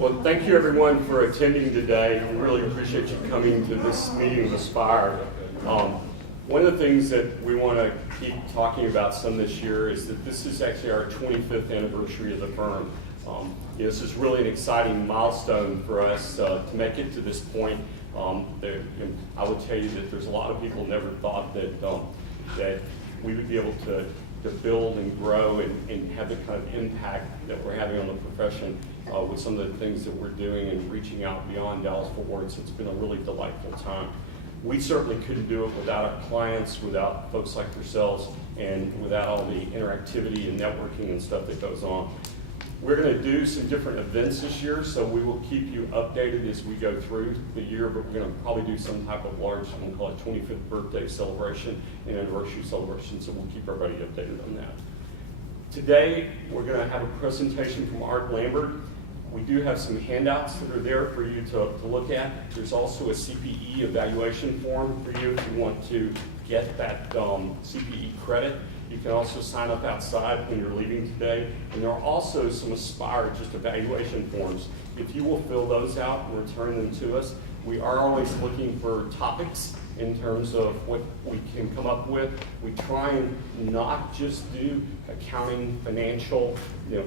Well, thank you everyone for attending today. We really appreciate you coming to this meeting of Aspire. One of the things that we want to keep talking about some this year is that this is actually our 25th anniversary of the firm. This is really an exciting milestone for us to make it to this point. I would tell you that there's a lot of people never thought that we would be able to build and grow and have the kind of impact that we're having on the profession with some of the things that we're doing and reaching out beyond Dallas-Fort Worth. So it's been a really delightful time. We certainly couldn't do it without our clients, without folks like yourselves, and without all the interactivity and networking and stuff that goes on. We're going to do some different events this year, so we will keep you updated as we go through the year, but we're going to probably do some type of large, we'll call it 25th birthday celebration and anniversary celebration, so we'll keep everybody updated on that. Today, we're going to have a presentation from Art Lambert. We do have some handouts that are there for you to look at. There's also a CPE evaluation form for you if you want to get that CPE credit. You can also sign up outside when you're leaving today. And there are also some Aspire just evaluation forms. If you will fill those out and return them to us, we are always looking for topics in terms of what we can come up with. We try and not just do accounting, financial,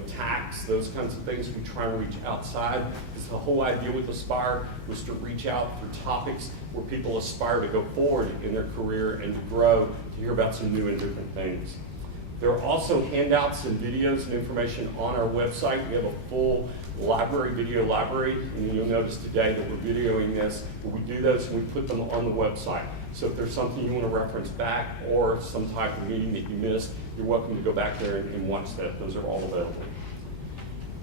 tax, those kinds of things. We try and reach outside, because the whole idea with Aspire was to reach out for topics where people aspire to go forward in their career and to grow, to hear about some new and different things. There are also handouts and videos and information on our website. We have a full video library, and you'll notice today that we're videoing this. We do those and we put them on the website. So if there's something you want to reference back or some type of meeting that you missed, you're welcome to go back there and watch that. Those are all available.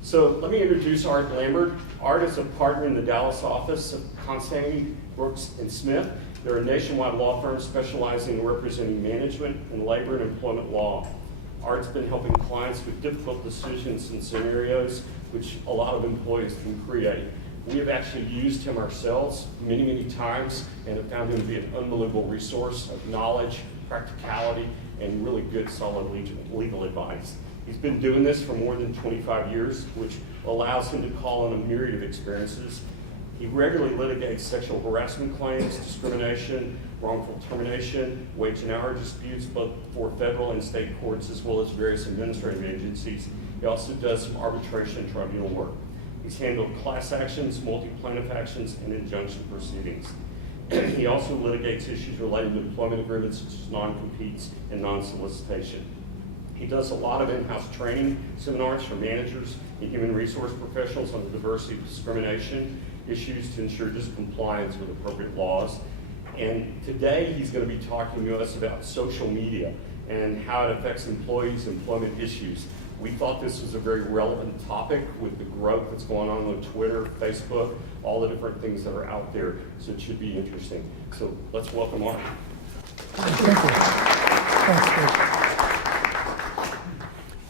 So let me introduce Art Lambert. Art is a partner in the Dallas office of Constangy Brooks Smith. They're a nationwide law firm specializing in representing management and labor and employment law. Art's been helping clients with difficult decisions and scenarios which a lot of employees can create. We have actually used him ourselves many, many times and have found him to be an unbelievable resource of knowledge, practicality, and really good, solid legal advice. He's been doing this for more than 25 years, which allows him to call on a myriad of experiences. He regularly litigates sexual harassment claims, discrimination, wrongful termination, wage and hour disputes, both for federal and state courts, as well as various administrative agencies. He also does some arbitration and tribunal work. He's handled class actions, multi-plaintiff actions, and injunction proceedings. He also litigates issues related to employment agreements, such as non-competes and non-solicitation. He does a lot of in-house training seminars for managers and human resource professionals on the diversity and discrimination issues to ensure just compliance with appropriate laws. And today he's going to be talking to us about social media and how it affects employees' employment issues. We thought this was a very relevant topic with the growth that's going on Twitter, Facebook, all the different things that are out there, so it should be interesting. So let's welcome Art. Thank you. Thanks, Dave.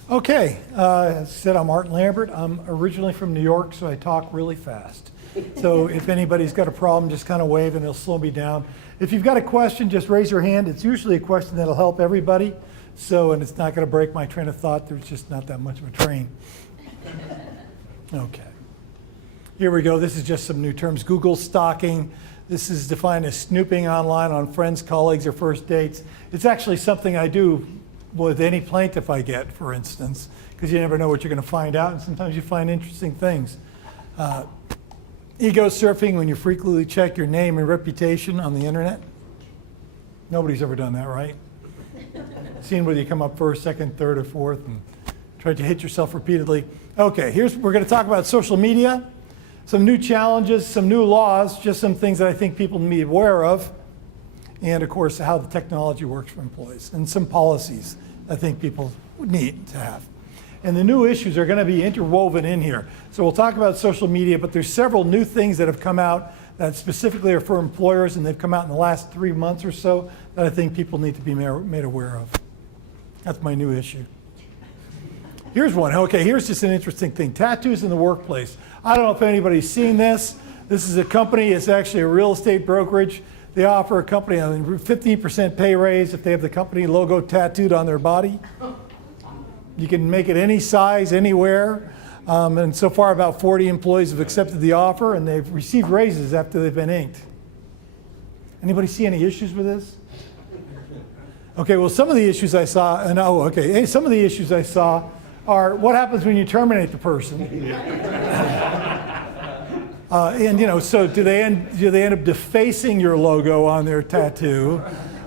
Okay, as I said, I'm Art Lambert. I'm originally from New York, so I talk really fast. So if anybody's got a problem, just kind of wave and it'll slow me down. If you've got a question, just raise your hand. It's usually a question that'll help everybody. And it's not going to break my train of thought. There's just not that much of a train. Okay. Here we go. This is just some new terms. Google stalking. This is defined as snooping online on friends, colleagues, or first dates. It's actually something I do with any plaintiff I get, for instance, because you never know what you're going to find out, and sometimes you find interesting things. Ego surfing, when you frequently check your name and reputation on the internet. Nobody's ever done that, right? Seen whether you come up first, second, third, or fourth, and try to hit yourself repeatedly. Okay, we're going to talk about social media, some new challenges, some new laws, just some things that I think people need to be aware of, and of course how the technology works for employees, and some policies I think people need to have. And the new issues are going to be interwoven in here. So we'll talk about social media, but there's several new things that have come out that specifically are for employers, and they've come out in the last 3 months or so that I think people need to be made aware of. That's my new issue. Here's one. Okay, here's just an interesting thing. Tattoos in the workplace. I don't know if anybody's seen this. This is a company. It's actually a real estate brokerage. They offer a company a 15% pay raise if they have the company logo tattooed on their body. You can make it any size, anywhere. And so far, about 40 employees have accepted the offer, and they've received raises after they've been inked. Anybody see any issues with this? Okay, well, some of the issues I saw, some of the issues I saw are what happens when you terminate the person. So do they end up defacing your logo on their tattoo?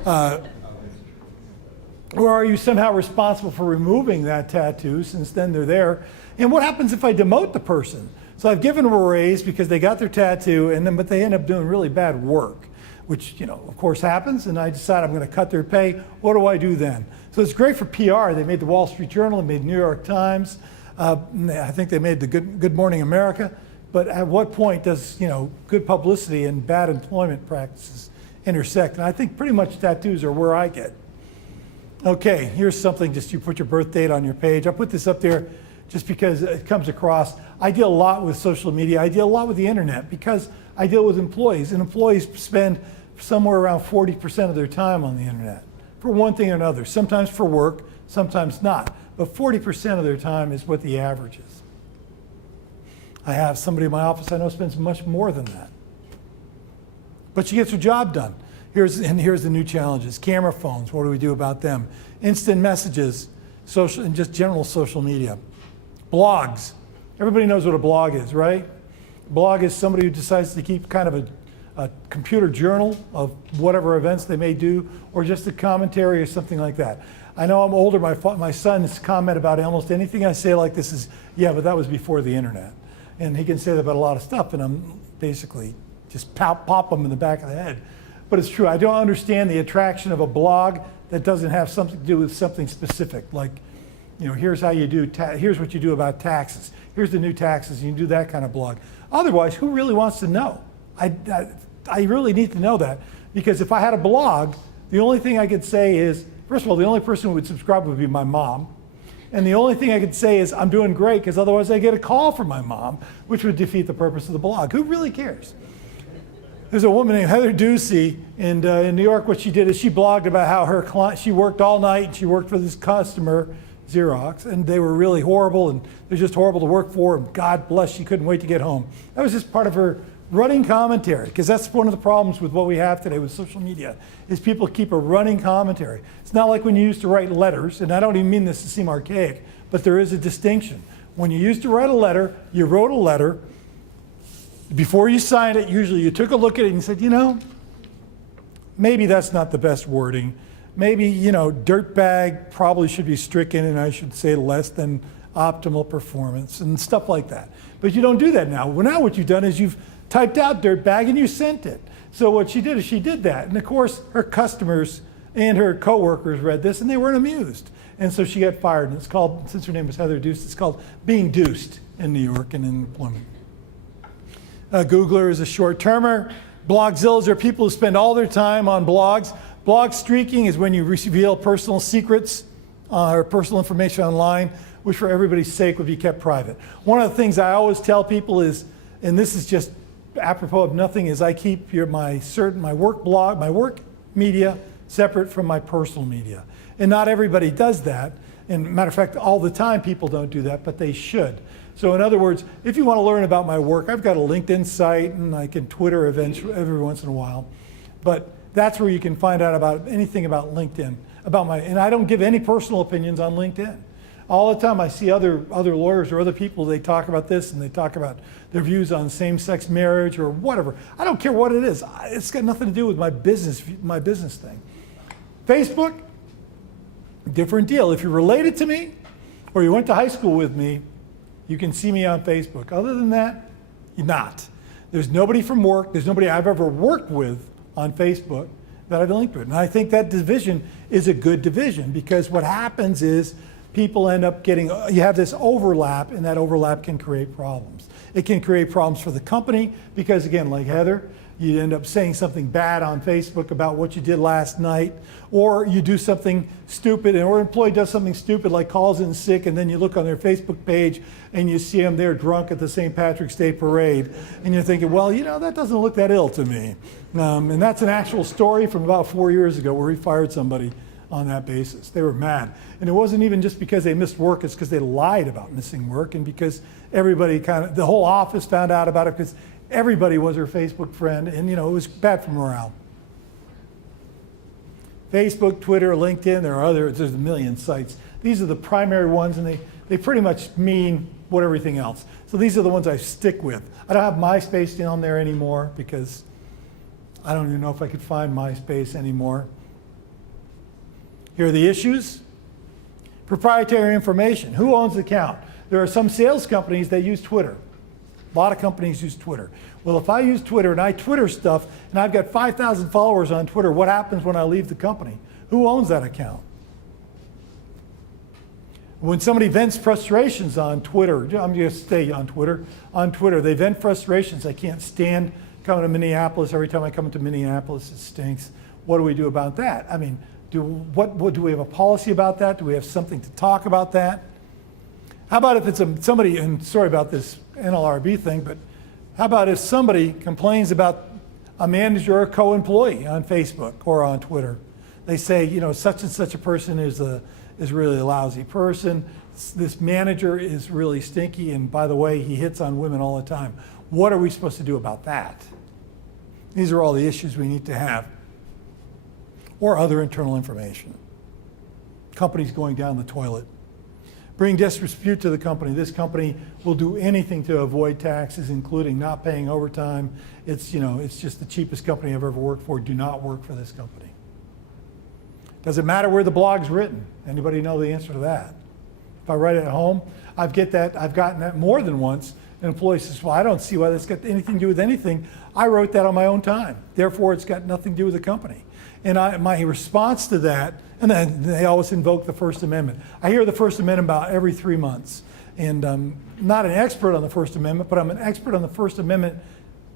Or are you somehow responsible for removing that tattoo since then they're there? And what happens if I demote the person? So I've given them a raise because they got their tattoo, but they end up doing really bad work, which, of course happens, and I decide I'm going to cut their pay. What do I do then? So it's great for PR. They made the Wall Street Journal, they made the New York Times. I think they made the Good Morning America. But at what point does, good publicity and bad employment practices intersect? And I think pretty much tattoos are where I get. Okay, here's something, just you put your birth date on your page. I put this up there just because it comes across. I deal a lot with social media. I deal a lot with the internet because I deal with employees, and employees spend somewhere around 40% of their time on the internet for one thing or another, sometimes for work, sometimes not. But 40% of their time is what the average is. I have somebody in my office I know spends much more than that. But she gets her job done. Here's the new challenges. Camera phones, what do we do about them? Instant messages, social, and just general social media. Blogs. Everybody knows what a blog is, right? A blog is somebody who decides to keep kind of a computer journal of whatever events they may do, or just a commentary or something like that. I know I'm older. My son's comment about almost anything I say like this is, yeah, but that was before the internet. And he can say that about a lot of stuff, and I'm basically just pop them in the back of the head. But it's true. I don't understand the attraction of a blog that doesn't have something to do with something specific. Like, here's how you do. Here's what you do about taxes. Here's the new taxes. You can do that kind of blog. Otherwise, who really wants to know? I really need to know that, because if I had a blog, the only thing I could say is, first of all, the only person who would subscribe would be my mom. And the only thing I could say is I'm doing great, because otherwise I get a call from my mom, which would defeat the purpose of the blog. Who really cares? There's a woman named Heather Ducey in New York. What she did is she blogged about how her client, she worked all night, and she worked for this customer, Xerox, and they were really horrible, and they're just horrible to work for, and God bless, she couldn't wait to get home. That was just part of her running commentary, because that's one of the problems with what we have today with social media, is people keep a running commentary. It's not like when you used to write letters, and I don't even mean this to seem archaic, but there is a distinction. When you used to write a letter, you wrote a letter. Before you signed it, usually you took a look at it and you said, maybe that's not the best wording. Maybe, dirtbag probably should be stricken, and I should say less than optimal performance and stuff like that. But you don't do that now. Well, now what you've done is you've typed out dirtbag and you sent it. So what she did is she did that. And of course, her customers and her coworkers read this and they weren't amused. And so she got fired. And it's called, since her name was Heather Ducey, it's called being deuced in New York and in employment. Googler is a short-termer. Blogzillas are people who spend all their time on blogs. Blog streaking is when you reveal personal secrets or personal information online, which for everybody's sake would be kept private. One of the things I always tell people is, and this is just apropos of nothing, is I keep my work blog, my work media separate from my personal media. And not everybody does that. And matter of fact, all the time people don't do that, but they should. So in other words, if you want to learn about my work, I've got a LinkedIn site and I can Twitter events every once in a while. But that's where you can find out about anything about LinkedIn, and I don't give any personal opinions on LinkedIn. All the time I see other lawyers or other people, they talk about this and they talk about their views on same-sex marriage or whatever. I don't care what it is. It's got nothing to do with my business thing. Facebook, different deal. If you're related to me or you went to high school with me, you can see me on Facebook. Other than that, you're not. There's nobody from work, there's nobody I've ever worked with on Facebook that I've linked with. And I think that division is a good division, because what happens is people end up you have this overlap, and that overlap can create problems. It can create problems for the company because, again, like Heather, you end up saying something bad on Facebook about what you did last night, or you do something stupid, or an employee does something stupid like calls in sick, and then you look on their Facebook page and you see them there drunk at the St. Patrick's Day parade, and you're thinking, well, that doesn't look that ill to me. And that's an actual story from about 4 years ago where we fired somebody on that basis. They were mad. And it wasn't even just because they missed work, it's because they lied about missing work, and because everybody the whole office found out about it because everybody was her Facebook friend, and it was bad for morale. Facebook, Twitter, LinkedIn, there's a million sites. These are the primary ones, and they pretty much mean what everything else. So these are the ones I stick with. I don't have MySpace down there anymore because I don't even know if I could find MySpace anymore. Here are the issues. Proprietary information. Who owns the account? There are some sales companies that use Twitter. A lot of companies use Twitter. Well, if I use Twitter and I Twitter stuff and I've got 5,000 followers on Twitter, what happens when I leave the company? Who owns that account? When somebody vents frustrations on Twitter, I'm going to stay on Twitter. On Twitter, they vent frustrations. I can't stand coming to Minneapolis. Every time I come to Minneapolis, it stinks. What do we do about that? I mean, do we have a policy about that? Do we have something to talk about that? How about if it's somebody, and sorry about this NLRB thing, but how about if somebody complains about a manager or co-employee on Facebook or on Twitter? They say, such and such a person is really a lousy person. This manager is really stinky, and by the way, he hits on women all the time. What are we supposed to do about that? These are all the issues we need to have. Or other internal information. Companies going down the toilet. Bring disrepute to the company. This company will do anything to avoid taxes, including not paying overtime. It's just the cheapest company I've ever worked for. Do not work for this company. Does it matter where the blog's written? Anybody know the answer to that? If I write it at home, I've gotten that more than once. An employee says, well, I don't see why that's got anything to do with anything. I wrote that on my own time. Therefore, it's got nothing to do with the company. And my response to that, and then they always invoke the First Amendment. I hear the First Amendment about every 3 months. And I'm not an expert on the First Amendment, but I'm an expert on the First Amendment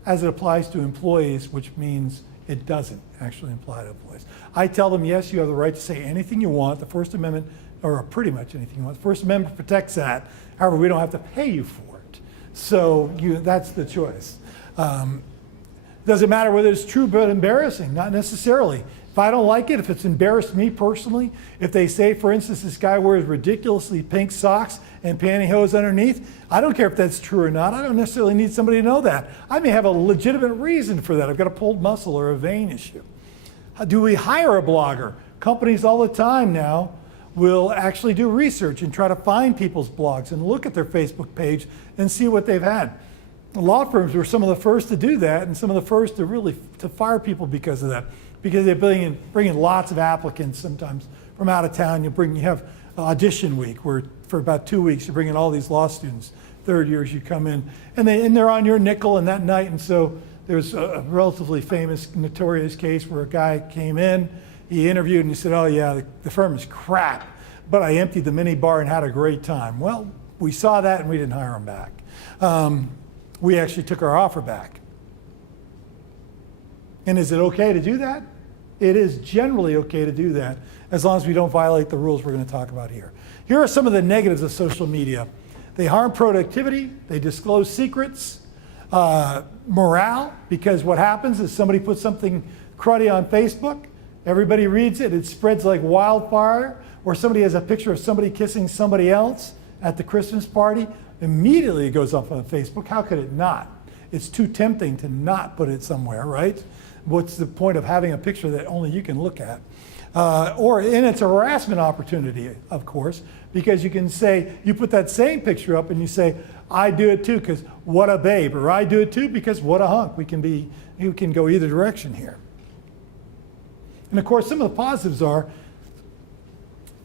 as it applies to employees, which means it doesn't actually apply to employees. I tell them, yes, you have the right to say anything you want. The First Amendment, or pretty much anything you want. The First Amendment protects that. However, we don't have to pay you for it. So that's the choice. Does it matter whether it's true but embarrassing? Not necessarily. If I don't like it, if it's embarrassed me personally, if they say, for instance, this guy wears ridiculously pink socks and pantyhose underneath, I don't care if that's true or not. I don't necessarily need somebody to know that. I may have a legitimate reason for that. I've got a pulled muscle or a vein issue. Do we hire a blogger? Companies all the time now will actually do research and try to find people's blogs and look at their Facebook page and see what they've had. Law firms were some of the first to do that, and some of the first to fire people because of that. Because they bring in lots of applicants sometimes from out of town. You have audition week where for about 2 weeks you bring in all these law students. Third years you come in and they're on your nickel and that night. And so there's a relatively famous, notorious case where a guy came in, he interviewed and he said, oh yeah, the firm is crap, but I emptied the mini bar and had a great time. Well, we saw that and we didn't hire him back. We actually took our offer back. And is it okay to do that? It is generally okay to do that, as long as we don't violate the rules we're going to talk about here. Here are some of the negatives of social media. They harm productivity, they disclose secrets, morale, because what happens is somebody puts something cruddy on Facebook, everybody reads it, it spreads like wildfire, or somebody has a picture of somebody kissing somebody else at the Christmas party, immediately it goes up on Facebook. How could it not? It's too tempting to not put it somewhere, right? What's the point of having a picture that only you can look at? And it's a harassment opportunity, of course, because you can say, you put that same picture up and you say, I do it too because what a babe, or I do it too because what a hunk. You can go either direction here. And of course, some of the positives are,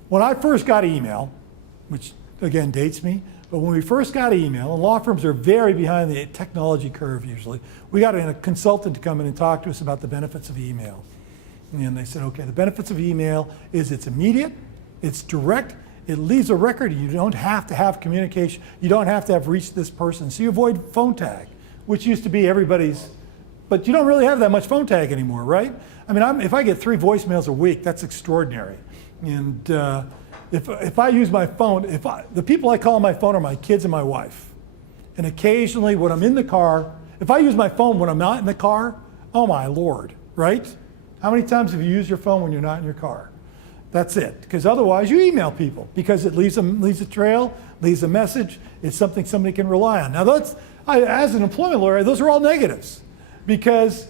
when I first got email, which again dates me, but when we first got email, and law firms are very behind the technology curve usually, we got a consultant to come in and talk to us about the benefits of email. And they said, okay, the benefits of email is it's immediate, it's direct, it leaves a record, you don't have to have communication, you don't have to have reached this person, so you avoid phone tag, which used to be everybody's, but you don't really have that much phone tag anymore, right? I mean, if I get 3 voicemails a week, that's extraordinary. And if I use my phone, the people I call on my phone are my kids and my wife. And occasionally when I'm in the car, if I use my phone when I'm not in the car, oh my Lord, right? How many times have you used your phone when you're not in your car? That's it. Because otherwise you email people because it leaves a trail, leaves a message. It's something somebody can rely on. Now as an employment lawyer, those are all negatives because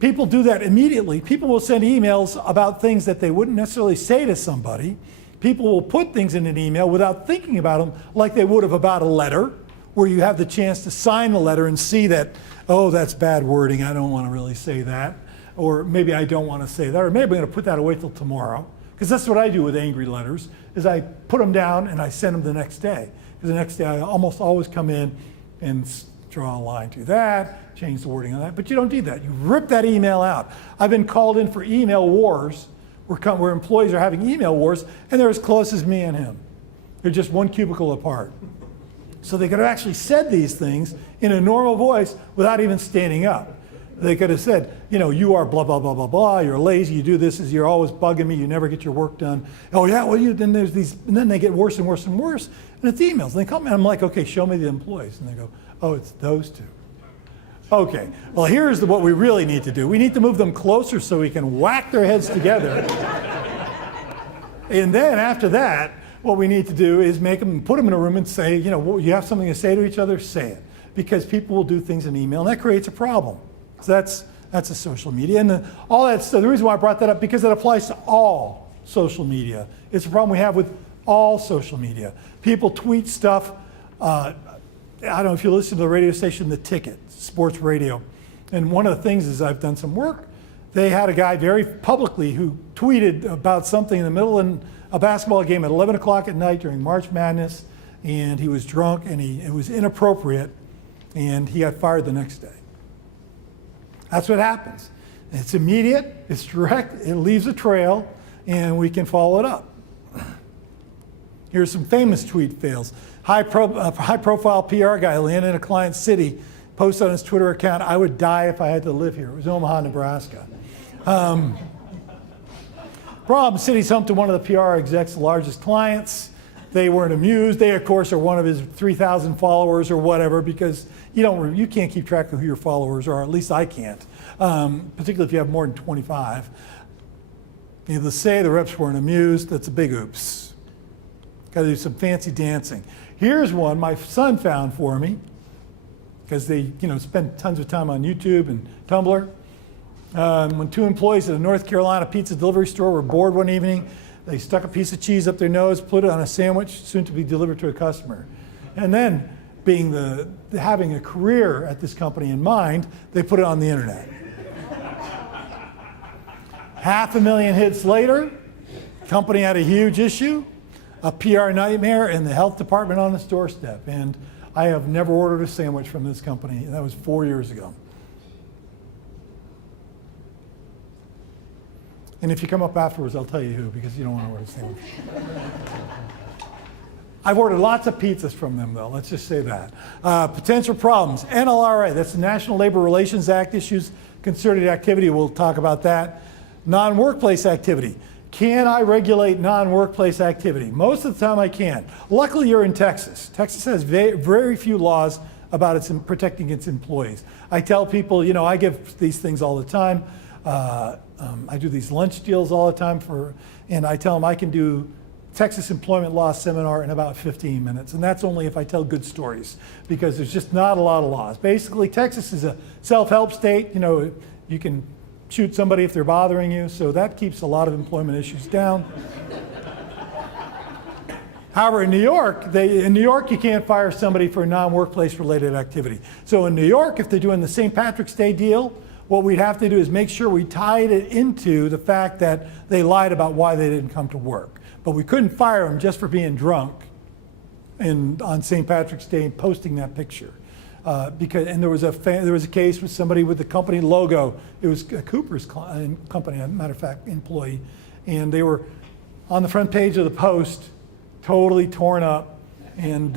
people do that immediately. People will send emails about things that they wouldn't necessarily say to somebody. People will put things in an email without thinking about them like they would have about a letter, where you have the chance to sign the letter and see that, oh, that's bad wording, I don't want to really say that. Or maybe I don't want to say that, or maybe I'm going to put that away till tomorrow. Because that's what I do with angry letters, is I put them down and I send them the next day. Because the next day I almost always come in and draw a line to that, change the wording on that, but you don't do that. You rip that email out. I've been called in for email wars, where employees are having email wars, and they're as close as me and him. They're just one cubicle apart. So they could have actually said these things in a normal voice without even standing up. They could have said, you are blah, blah, blah, blah, blah, you're lazy, you do this, you're always bugging me, you never get your work done. Oh yeah, well, then there's these, and then they get worse and worse and worse, and it's emails. And they call me, and I'm like, okay, show me the employees. And they go, oh, it's those two. Okay, well, here's what we really need to do. We need to move them closer so we can whack their heads together. And then after that, what we need to do is put them in a room and say, you have something to say to each other, say it. Because people will do things in email, and that creates a problem. So that's a social media. And all that stuff, the reason why I brought that up, because it applies to all social media. It's a problem we have with all social media. People tweet stuff. I don't know if you listen to the radio station, The Ticket, sports radio. And one of the things is I've done some work. They had a guy very publicly who tweeted about something in the middle of a basketball game at 11 o'clock at night during March Madness, and he was drunk and it was inappropriate, and he got fired the next day. That's what happens. It's immediate, it's direct, it leaves a trail, and we can follow it up. Here's some famous tweet fails. High-profile PR guy landed in a client's city, posted on his Twitter account, "I would die if I had to live here." It was Omaha, Nebraska. Problem, city's home to one of the PR exec's largest clients. They weren't amused. They, of course, are one of his 3,000 followers or whatever, because you can't keep track of who your followers are. At least I can't, particularly if you have more than 25. Needless to say, the reps weren't amused. That's a big oops. Got to do some fancy dancing. Here's one my son found for me, because they spend tons of time on YouTube and Tumblr. When two employees at a North Carolina pizza delivery store were bored one evening, they stuck a piece of cheese up their nose, put it on a sandwich, soon to be delivered to a customer. And then, having a career at this company in mind, they put it on the internet. 500,000 hits later, company had a huge issue, a PR nightmare, and the health department on its doorstep. And I have never ordered a sandwich from this company. That was 4 years ago. And if you come up afterwards, I'll tell you who, because you don't want to order a sandwich. I've ordered lots of pizzas from them, though. Let's just say that. Potential problems. NLRA, that's the National Labor Relations Act issues. Concerted activity, we'll talk about that. Non-workplace activity. Can I regulate non-workplace activity? Most of the time I can. Luckily, you're in Texas. Texas has very few laws about protecting its employees. I tell people, I give these things all the time. I do these lunch deals all the time and I tell them I can do Texas employment law seminar in about 15 minutes. And that's only if I tell good stories, because there's just not a lot of laws. Basically, Texas is a self-help state. You can shoot somebody if they're bothering you, so that keeps a lot of employment issues down. However, in New York, you can't fire somebody for a non-workplace related activity. So in New York, if they're doing the St. Patrick's Day deal, what we'd have to do is make sure we tied it into the fact that they lied about why they didn't come to work. But we couldn't fire them just for being drunk on St. Patrick's Day and posting that picture. There was a case with somebody with the company logo. It was a Cooper's company, as a matter of fact, employee. And they were on the front page of the Post, totally torn up. And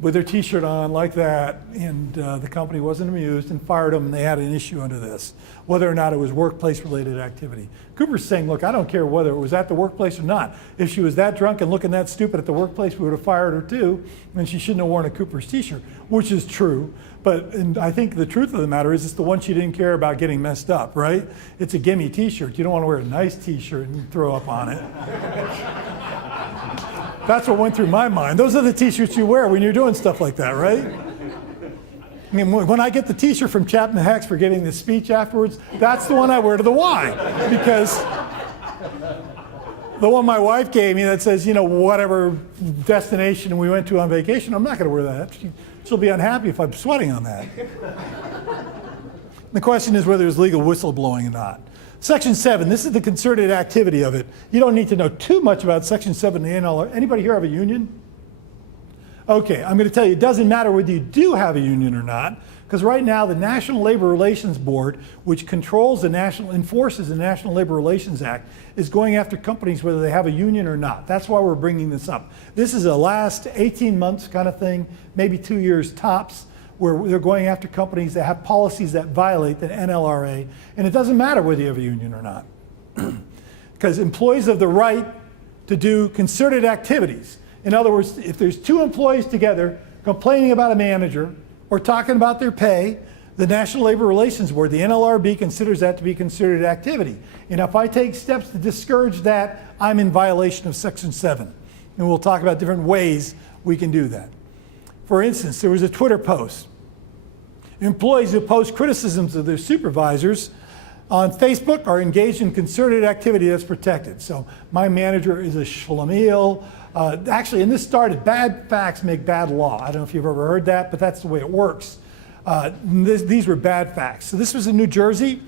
with their t-shirt on like that, and the company wasn't amused and fired them, and they had an issue under this, whether or not it was workplace-related activity. Cooper's saying, look, I don't care whether it was at the workplace or not. If she was that drunk and looking that stupid at the workplace, we would have fired her too, and she shouldn't have worn a Cooper's t-shirt, which is true. But and I think the truth of the matter is it's the one she didn't care about getting messed up, right? It's a gimme t-shirt. You don't want to wear a nice t-shirt and throw up on it. That's what went through my mind. Those are the t-shirts you wear when you're doing stuff like that, right? I mean, when I get the t-shirt from Chapman Hicks for giving the speech afterwards, that's the one I wear to the Y. Because the one my wife gave me that says, you know, whatever destination we went to on vacation, I'm not going to wear that. She'll be unhappy if I'm sweating on that. The question is whether there's legal whistleblowing or not. Section 7, this is the concerted activity of it. You don't need to know too much about Section 7 of the NLR. Anybody here have a union? Okay, I'm going to tell you, it doesn't matter whether you do have a union or not, because right now the National Labor Relations Board, which enforces the National Labor Relations Act, is going after companies whether they have a union or not. That's why we're bringing this up. This is a last 18 months kind of thing, maybe 2 years tops, where they're going after companies that have policies that violate the NLRA, and it doesn't matter whether you have a union or not. Because employees have the right to do concerted activities. In other words, if there's two employees together complaining about a manager or talking about their pay, the National Labor Relations Board, the NLRB, considers that to be concerted activity. And if I take steps to discourage that, I'm in violation of Section 7. And we'll talk about different ways we can do that. For instance, there was a Twitter post. Employees who post criticisms of their supervisors on Facebook are engaged in concerted activity that's protected. So my manager is a schlemiel. Actually, and this started, bad facts make bad law. I don't know if you've ever heard that, but that's the way it works. These were bad facts. So this was in New Jersey.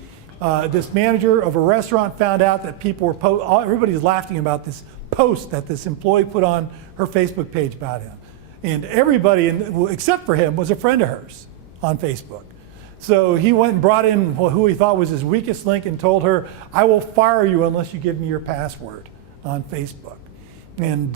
This manager of a restaurant found out that people were, everybody's laughing about this post that this employee put on her Facebook page about him. And everybody, except for him, was a friend of hers on Facebook. So he went and brought in who he thought was his weakest link and told her, I will fire you unless you give me your password on Facebook. And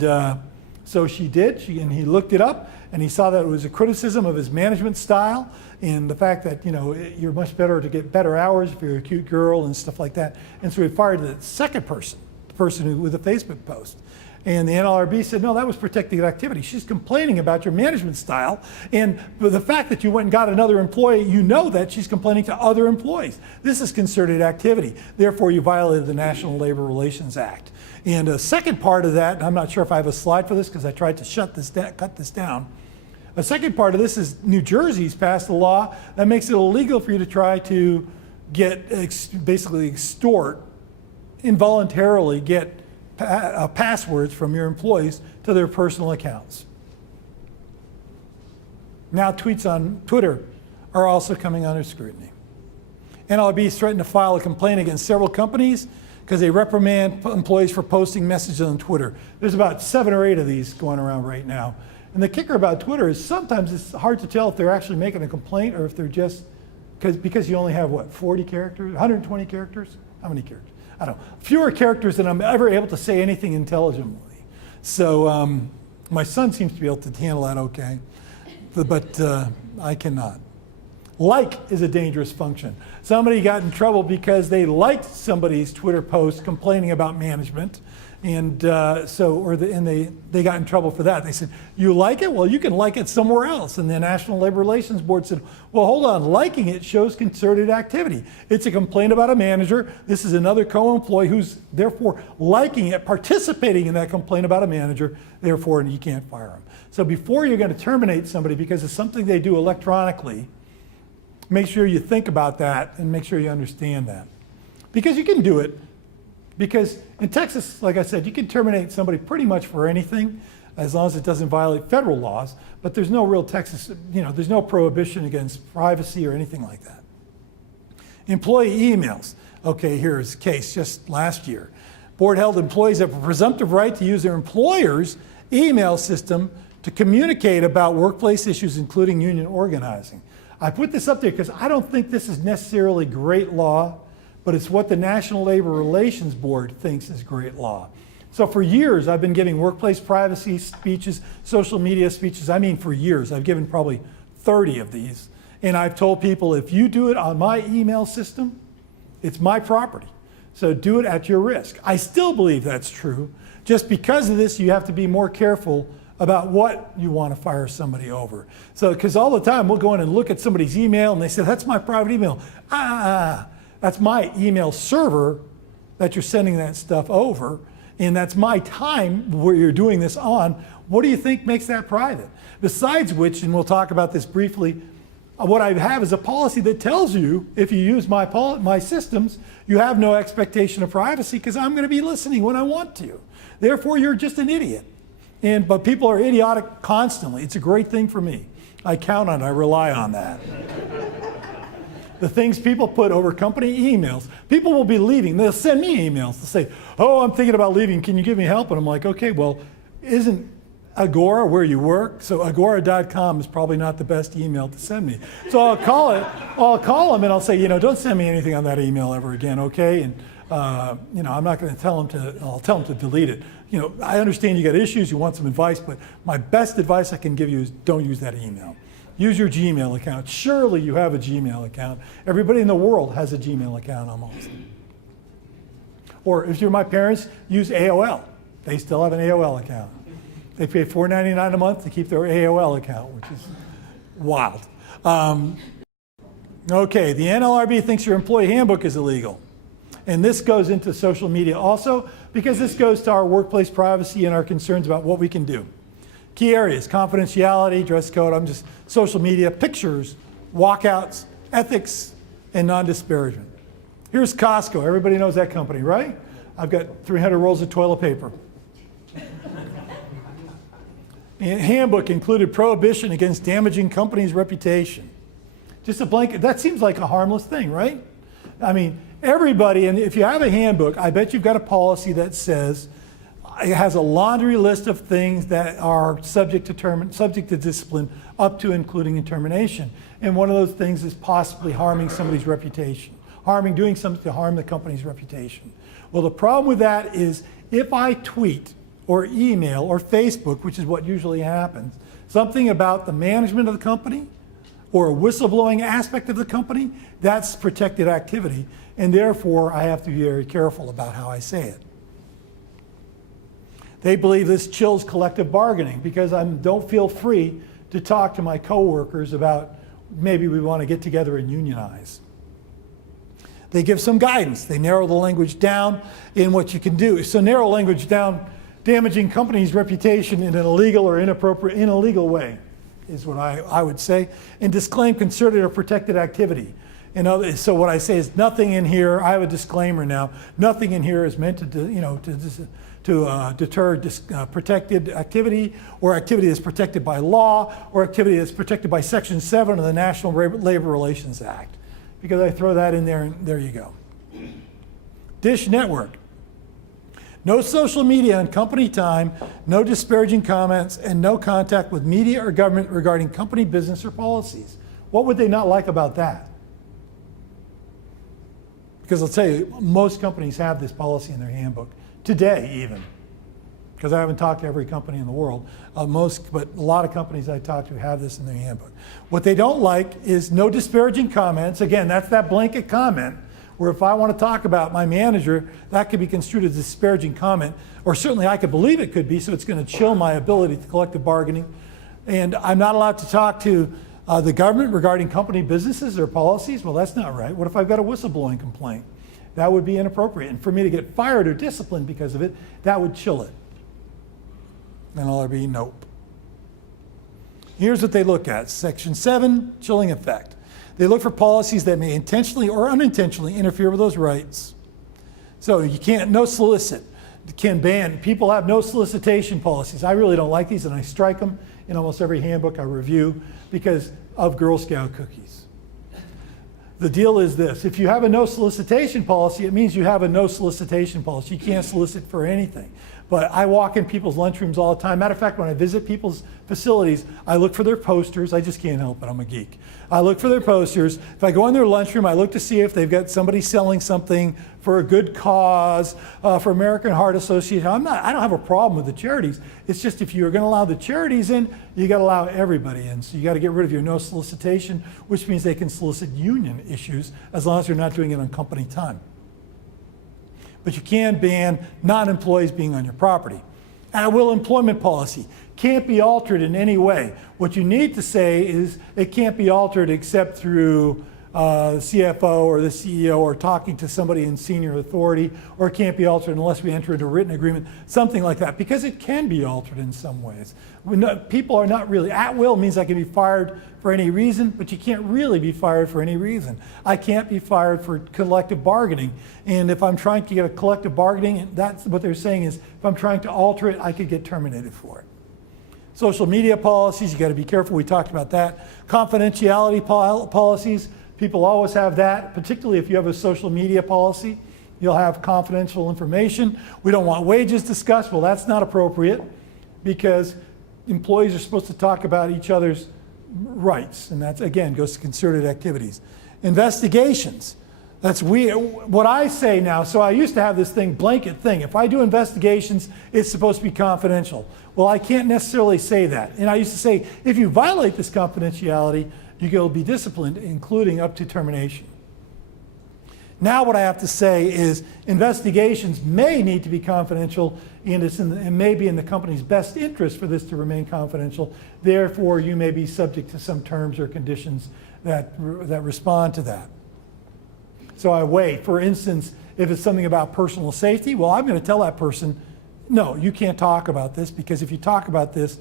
so she did, and he looked it up, and he saw that it was a criticism of his management style and the fact that, you know, you're much better to get better hours if you're a cute girl and stuff like that. And so he fired the second person, the person who with the Facebook post. And the NLRB said, no, that was protected activity. She's complaining about your management style. And the fact that you went and got another employee, you know that she's complaining to other employees. This is concerted activity. Therefore, you violated the National Labor Relations Act. And a second part of that, and I'm not sure if I have a slide for this because I tried to cut this down. A second part of this is New Jersey's passed a law that makes it illegal for you to try to get, basically extort, involuntarily get passwords from your employees to their personal accounts. Now tweets on Twitter are also coming under scrutiny. NLRB is threatened to file a complaint against several companies because they reprimand employees for posting messages on Twitter. There's about 7 or 8 of these going around right now. And the kicker about Twitter is sometimes it's hard to tell if they're actually making a complaint or if they're just, because you only have what, 40 characters, 120 characters? How many characters? I don't know, fewer characters than I'm ever able to say anything intelligently. So my son seems to be able to handle that okay, but I cannot. Like is a dangerous function. Somebody got in trouble because they liked somebody's Twitter post complaining about management, and they got in trouble for that. They said, you like it? Well, you can like it somewhere else. And the National Labor Relations Board said, well, hold on, liking it shows concerted activity. It's a complaint about a manager. This is another co-employee who's therefore liking it, participating in that complaint about a manager, therefore you can't fire him. So before you're going to terminate somebody because it's something they do electronically, make sure you think about that and make sure you understand that. Because you can do it. Because in Texas, like I said, you can terminate somebody pretty much for anything as long as it doesn't violate federal laws, but there's no real Texas, there's no prohibition against privacy or anything like that. Employee emails. Okay, here's a case just last year. Board held employees have a presumptive right to use their employer's email system to communicate about workplace issues, including union organizing. I put this up there because I don't think this is necessarily great law, but it's what the National Labor Relations Board thinks is great law. So for years, I've been giving workplace privacy speeches, social media speeches. I mean, for years. I've given probably 30 of these. And I've told people, if you do it on my email system, it's my property. So do it at your risk. I still believe that's true. Just because of this, you have to be more careful about what you want to fire somebody over. So, because all the time we'll go in and look at somebody's email and they say, that's my private email. That's my email server that you're sending that stuff over. And that's my time where you're doing this on. What do you think makes that private? Besides which, and we'll talk about this briefly, what I have is a policy that tells you if you use my systems, you have no expectation of privacy because I'm going to be listening when I want to. Therefore, you're just an idiot. But people are idiotic constantly. It's a great thing for me. I count on it. I rely on that. The things people put over company emails, people will be leaving. They'll send me emails. They'll say, oh, I'm thinking about leaving. Can you give me help? And I'm like, okay, well, isn't Agora where you work? So agora.com is probably not the best email to send me. So I'll call them and I'll say, don't send me anything on that email ever again, okay? And I'm not going to tell them I'll tell them to delete it. I understand you got issues, you want some advice, but my best advice I can give you is don't use that email. Use your Gmail account. Surely you have a Gmail account. Everybody in the world has a Gmail account almost. Or if you're my parents, use AOL. They still have an AOL account. They pay $4.99 a month to keep their AOL account, which is wild. Okay, the NLRB thinks your employee handbook is illegal. And this goes into social media also, because this goes to our workplace privacy and our concerns about what we can do. Key areas: confidentiality, dress code, social media, pictures, walkouts, ethics, and non-disparagement. Here's Costco. Everybody knows that company, right? I've got 300 rolls of toilet paper. And handbook included prohibition against damaging company's reputation. Just a blanket. That seems like a harmless thing, right? I mean, everybody, and if you have a handbook, I bet you've got a policy that says it has a laundry list of things that are subject to discipline, up to including and termination. And one of those things is possibly harming somebody's reputation, doing something to harm the company's reputation. Well, the problem with that is if I tweet or email or Facebook, which is what usually happens, something about the management of the company or a whistleblowing aspect of the company, that's protected activity. And therefore, I have to be very careful about how I say it. They believe this chills collective bargaining because I don't feel free to talk to my coworkers about maybe we want to get together and unionize. They give some guidance. They narrow the language down in what you can do. So narrow language down, damaging company's reputation in an illegal or illegal way is what I would say, and disclaim concerted or protected activity. So what I say is nothing in here, I have a disclaimer now, nothing in here is meant to deter protected activity or activity that's protected by law or activity that's protected by Section 7 of the National Labor Relations Act. Because I throw that in there and there you go. Dish Network. No social media on company time, no disparaging comments, and no contact with media or government regarding company business or policies. What would they not like about that? Because I'll tell you, most companies have this policy in their handbook. Today, even. Because I haven't talked to every company in the world. But a lot of companies I talk to have this in their handbook. What they don't like is no disparaging comments. Again, that's that blanket comment where if I want to talk about my manager, that could be construed as a disparaging comment, or certainly I could believe it could be, so it's going to chill my ability to collective bargaining. And I'm not allowed to talk to the government regarding company businesses or policies. Well, that's not right. What if I've got a whistleblowing complaint? That would be inappropriate. And for me to get fired or disciplined because of it, that would chill it. And I'll be nope. Here's what they look at. Section 7, chilling effect. They look for policies that may intentionally or unintentionally interfere with those rights. So you can't, no solicit. You can ban, people have no solicitation policies. I really don't like these and I strike them in almost every handbook I review because of Girl Scout cookies. The deal is this: if you have a no solicitation policy, it means you have a no solicitation policy. You can't solicit for anything. but I walk in people's lunchrooms all the time. Matter of fact, when I visit people's facilities, I look for their posters. I just can't help it, I'm a geek. I look for their posters. If I go in their lunchroom, I look to see if they've got somebody selling something for a good cause, for American Heart Association. I don't have a problem with the charities. It's just if you're going to allow the charities in, you got to allow everybody in. So you got to get rid of your no solicitation, which means they can solicit union issues as long as they're not doing it on company time. But you can ban non-employees being on your property. At-will employment policy can't be altered in any way. What you need to say is it can't be altered except through the CFO or the CEO or talking to somebody in senior authority, or it can't be altered unless we enter into a written agreement, something like that, because it can be altered in some ways. People are not really, at will means I can be fired for any reason, but you can't really be fired for any reason. I can't be fired for collective bargaining, and if I'm trying to get a collective bargaining, that's what they're saying is, if I'm trying to alter it, I could get terminated for it. Social media policies, you got to be careful, we talked about that. Confidentiality policies, people always have that, particularly if you have a social media policy. You'll have confidential information. We don't want wages discussed. Well, that's not appropriate because employees are supposed to talk about each other's rights, and that again goes to concerted activities. Investigations. That's weird. What I say now, so I used to have this blanket thing. If I do investigations, it's supposed to be confidential. Well, I can't necessarily say that. And I used to say, if you violate this confidentiality, you will be disciplined, including up to termination. Now what I have to say is investigations may need to be confidential, and it may be in the company's best interest for this to remain confidential. Therefore, you may be subject to some terms or conditions that respond to that. So I wait. For instance, if it's something about personal safety, well, I'm going to tell that person, no, you can't talk about this, because if you talk about this,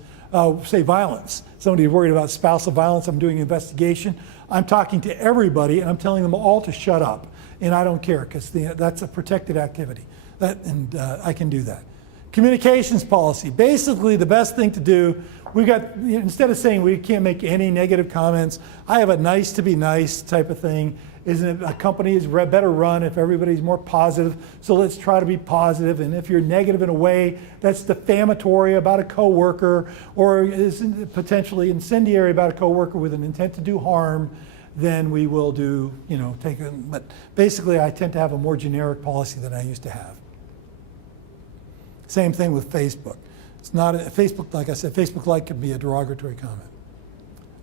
say violence, somebody worried about spousal violence, I'm doing an investigation, I'm talking to everybody and I'm telling them all to shut up, and I don't care because that's a protected activity, I can do that. Communications policy, basically the best thing to do, instead of saying we can't make any negative comments, I have a nice to be nice type of thing. Isn't it a company is better run if everybody's more positive? So let's try to be positive. And if you're negative in a way that's defamatory about a coworker or is potentially incendiary about a coworker with an intent to do harm, then we will do, but basically I tend to have a more generic policy than I used to have. Same thing with Facebook. It's not Facebook, like I said, Facebook like can be a derogatory comment.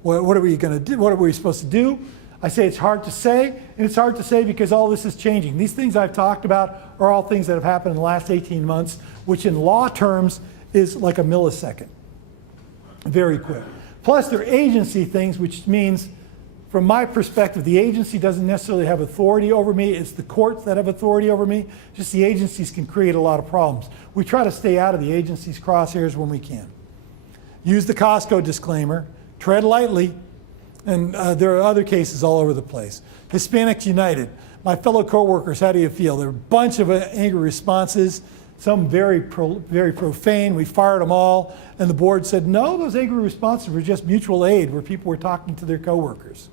What are we going to do? What are we supposed to do? I say it's hard to say, and it's hard to say because all this is changing. These things I've talked about are all things that have happened in the last 18 months, which in law terms is like a millisecond. Very quick. Plus they're agency things, which means, from my perspective, the agency doesn't necessarily have authority over me. It's the courts that have authority over me. Just the agencies can create a lot of problems. We try to stay out of the agency's crosshairs when we can. Use the Costco disclaimer. Tread lightly. And there are other cases all over the place. Hispanics United. My fellow coworkers, how do you feel? There are a bunch of angry responses, some very profane. We fired them all. And the board said, no, those angry responses were just mutual aid where people were talking to their coworkers.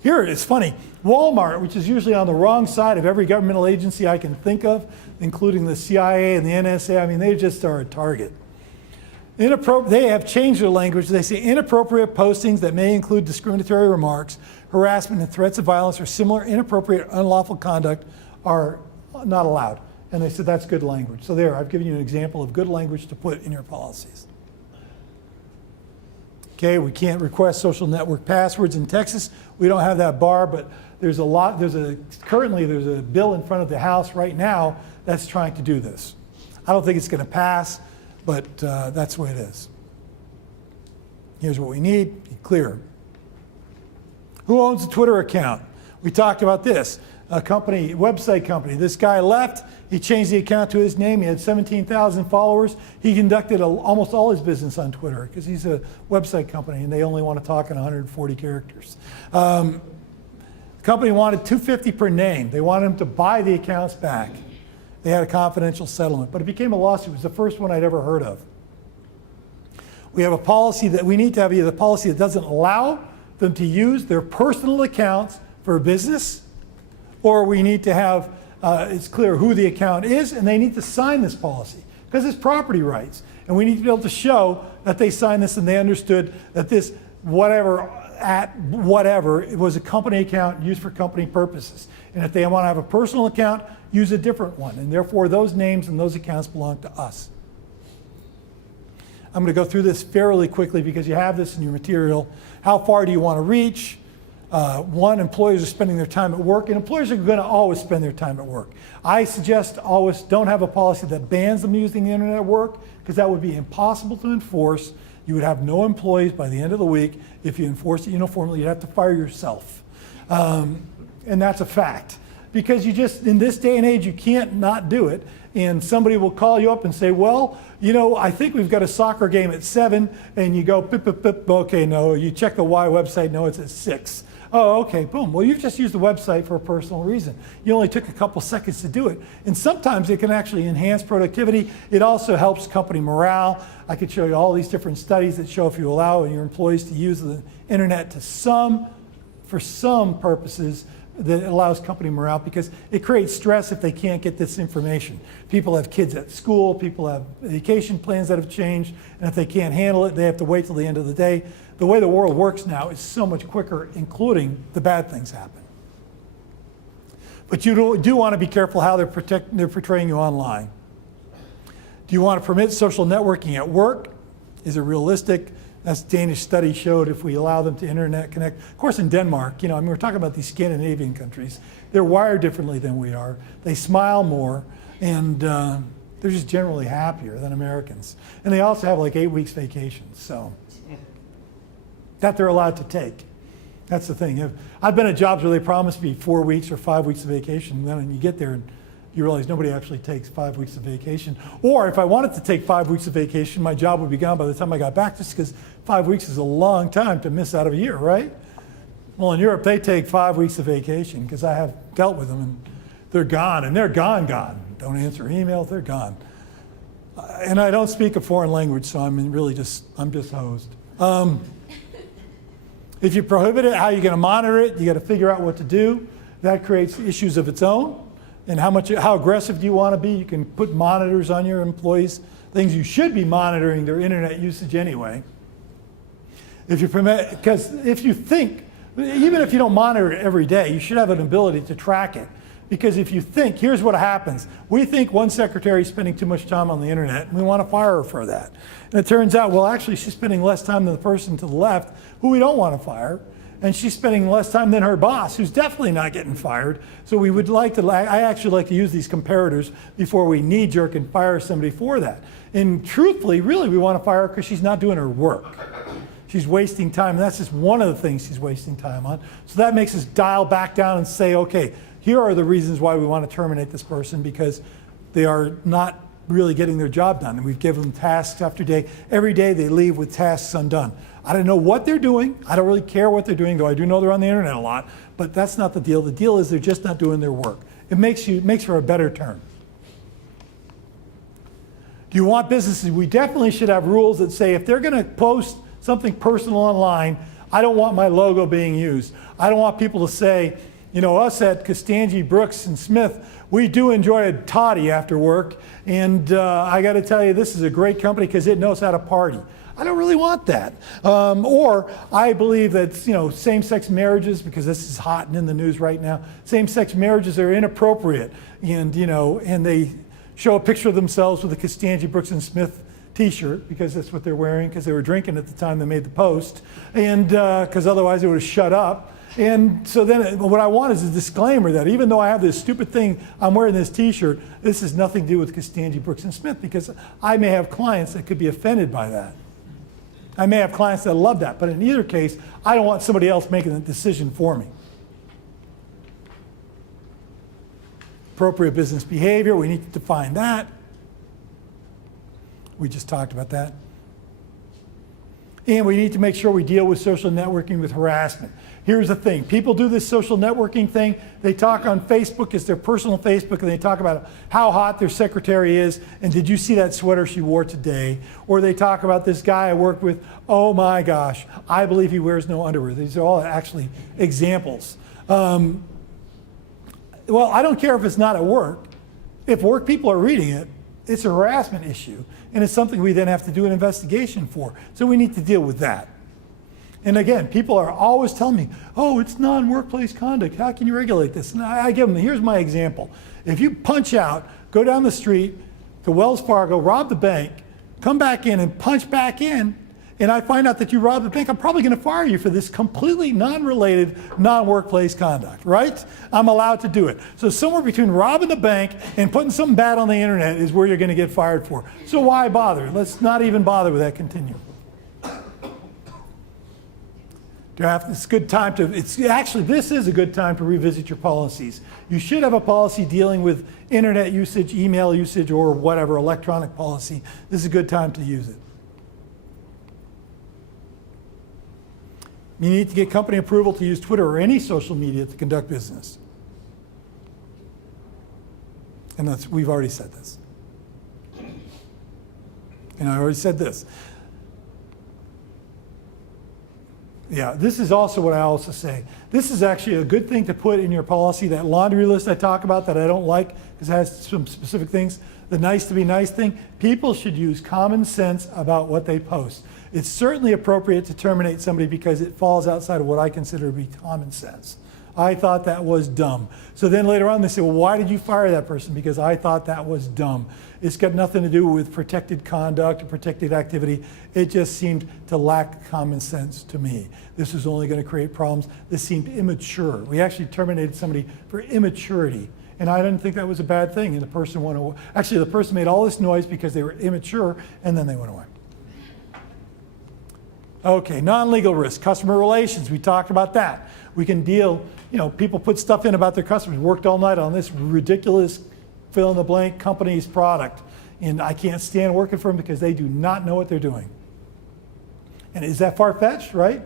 Here, it's funny. Walmart, which is usually on the wrong side of every governmental agency I can think of, including the CIA and the NSA, I mean, they just are a target. They have changed their language. They say inappropriate postings that may include discriminatory remarks, harassment, and threats of violence or similar inappropriate, unlawful conduct are not allowed. And they said that's good language. So there, I've given you an example of good language to put in your policies. Okay, we can't request social network passwords in Texas. We don't have that bar, but currently there's a bill in front of the House right now that's trying to do this. I don't think it's going to pass. But that's the way it is. Here's what we need, be clear. Who owns a Twitter account? We talked about this. A website company. This guy left, he changed the account to his name, he had 17,000 followers. He conducted almost all his business on Twitter because he's a website company and they only want to talk in 140 characters. The company wanted $250 per name. They wanted him to buy the accounts back. They had a confidential settlement, but it became a lawsuit. It was the first one I'd ever heard of. We have a policy that we need to have either a policy that doesn't allow them to use their personal accounts for business, or we need to have it's clear who the account is, and they need to sign this policy because it's property rights. And we need to be able to show that they signed this and they understood that this whatever it was a company account used for company purposes. And if they want to have a personal account, use a different one. And therefore, those names and those accounts belong to us. I'm going to go through this fairly quickly because you have this in your material. How far do you want to reach? One, employers are spending their time at work, and employers are going to always spend their time at work. I suggest always don't have a policy that bans them using the internet at work, because that would be impossible to enforce. You would have no employees by the end of the week. If you enforce it uniformly, you'd have to fire yourself. And that's a fact. Because you just, in this day and age, you can't not do it. And somebody will call you up and say, well, you know, I think we've got a soccer game at 7, and you go, pip, pip, pip, okay, no. You check the Y website, no, it's at 6. Oh, okay, boom. Well, you've just used the website for a personal reason. You only took a couple seconds to do it. And sometimes it can actually enhance productivity. It also helps company morale. I could show you all these different studies that show if you allow your employees to use the internet for some purposes, that allows company morale, because it creates stress if they can't get this information. People have kids at school, people have vacation plans that have changed, and if they can't handle it, they have to wait till the end of the day. The way the world works now is so much quicker, including the bad things happen. But you do want to be careful how they're portraying you online. Do you want to permit social networking at work? Is it realistic? That's Danish study showed if we allow them to internet connect. Of course, in Denmark, you know, I mean, we're talking about these Scandinavian countries. They're wired differently than we are. They smile more, and they're just generally happier than Americans. And they also have like 8 weeks vacation, so that they're allowed to take. That's the thing. I've been at jobs where they promise me 4 weeks or 5 weeks of vacation, and then when you get there, you realize nobody actually takes 5 weeks of vacation. Or if I wanted to take 5 weeks of vacation, my job would be gone by the time I got back, just because 5 weeks is a long time to miss out of a year, right? Well, in Europe, they take 5 weeks of vacation, because I have dealt with them, and they're gone, and they're gone. Don't answer emails, they're gone. And I don't speak a foreign language, so I'm just hosed. If you prohibit it, how are you going to monitor it? You got to figure out what to do. That creates issues of its own. And how aggressive do you want to be? You can put monitors on your employees. Things you should be monitoring their internet usage anyway. If you permit, because if you think, even if you don't monitor it every day, you should have an ability to track it. Because if you think, here's what happens. We think one secretary is spending too much time on the internet, and we want to fire her for that. And it turns out, well, actually, she's spending less time than the person to the left, who we don't want to fire. And she's spending less time than her boss, who's definitely not getting fired. So we would like to, I actually like to use these comparators before we knee-jerk and fire somebody for that. And truthfully, really, we want to fire her because she's not doing her work. She's wasting time, and that's just one of the things she's wasting time on. So that makes us dial back down and say, okay, here are the reasons why we want to terminate this person, because they are not really getting their job done. And we've given them tasks after day. Every day they leave with tasks undone. I don't know what they're doing. I don't really care what they're doing, though I do know they're on the internet a lot. But that's not the deal. The deal is they're just not doing their work. It makes for a better term. Do you want businesses? We definitely should have rules that say if they're going to post something personal online, I don't want my logo being used. I don't want people to say, you know, us at Constangy Brooks and Smith, we do enjoy a toddy after work. And I got to tell you, this is a great company because it knows how to party. I don't really want that. Or I believe that, you know, same-sex marriages, because this is hot and in the news right now, same-sex marriages are inappropriate. And, you know, and they show a picture of themselves with a Constangy Brooks and Smith t-shirt, because that's what they're wearing, because they were drinking at the time they made the post, and because otherwise they would have shut up. And so then what I want is a disclaimer that even though I have this stupid thing, I'm wearing this t-shirt, this has nothing to do with Constangy Brooks and Smith, because I may have clients that could be offended by that. I may have clients that love that, but in either case, I don't want somebody else making the decision for me. Appropriate business behavior, we need to define that. We just talked about that. And we need to make sure we deal with social networking with harassment. Here's the thing. People do this social networking thing. They talk on Facebook, it's their personal Facebook, and they talk about how hot their secretary is, and did you see that sweater she wore today? Or they talk about this guy I worked with, oh my gosh, I believe he wears no underwear. These are all actually examples. well, I don't care if it's not at work. If work people are reading it, it's a harassment issue, and it's something we then have to do an investigation for. So we need to deal with that. And again, people are always telling me, oh, it's non-workplace conduct. How can you regulate this? And I give them, here's my example. If you punch out, go down the street to Wells Fargo, rob the bank, come back in and punch back in, and I find out that you robbed the bank, I'm probably going to fire you for this completely non-related, non-workplace conduct, right? I'm allowed to do it. So somewhere between robbing the bank and putting something bad on the internet is where you're going to get fired for. So why bother? Let's not even bother with that continuum. It's a good time to, this is a good time to revisit your policies. You should have a policy dealing with internet usage, email usage, or whatever, electronic policy. This is a good time to use it. You need to get company approval to use Twitter or any social media to conduct business. And we've already said this. And I already said this. Yeah, this is also what I also say. This is actually a good thing to put in your policy, that laundry list I talk about that I don't like because it has some specific things. The nice to be nice thing, people should use common sense about what they post. It's certainly appropriate to terminate somebody because it falls outside of what I consider to be common sense. I thought that was dumb. So then later on they say, well, why did you fire that person? Because I thought that was dumb. It's got nothing to do with protected conduct or protected activity. It just seemed to lack common sense to me. This was only going to create problems. This seemed immature. We actually terminated somebody for immaturity. And I didn't think that was a bad thing. And the person went away. Actually, the person made all this noise because they were immature, and then they went away. Okay, non-legal risk, customer relations. We talked about that. We can deal, people put stuff in about their customers, worked all night on this ridiculous fill-in-the-blank company's product. And I can't stand working for them because they do not know what they're doing. And is that far-fetched, right?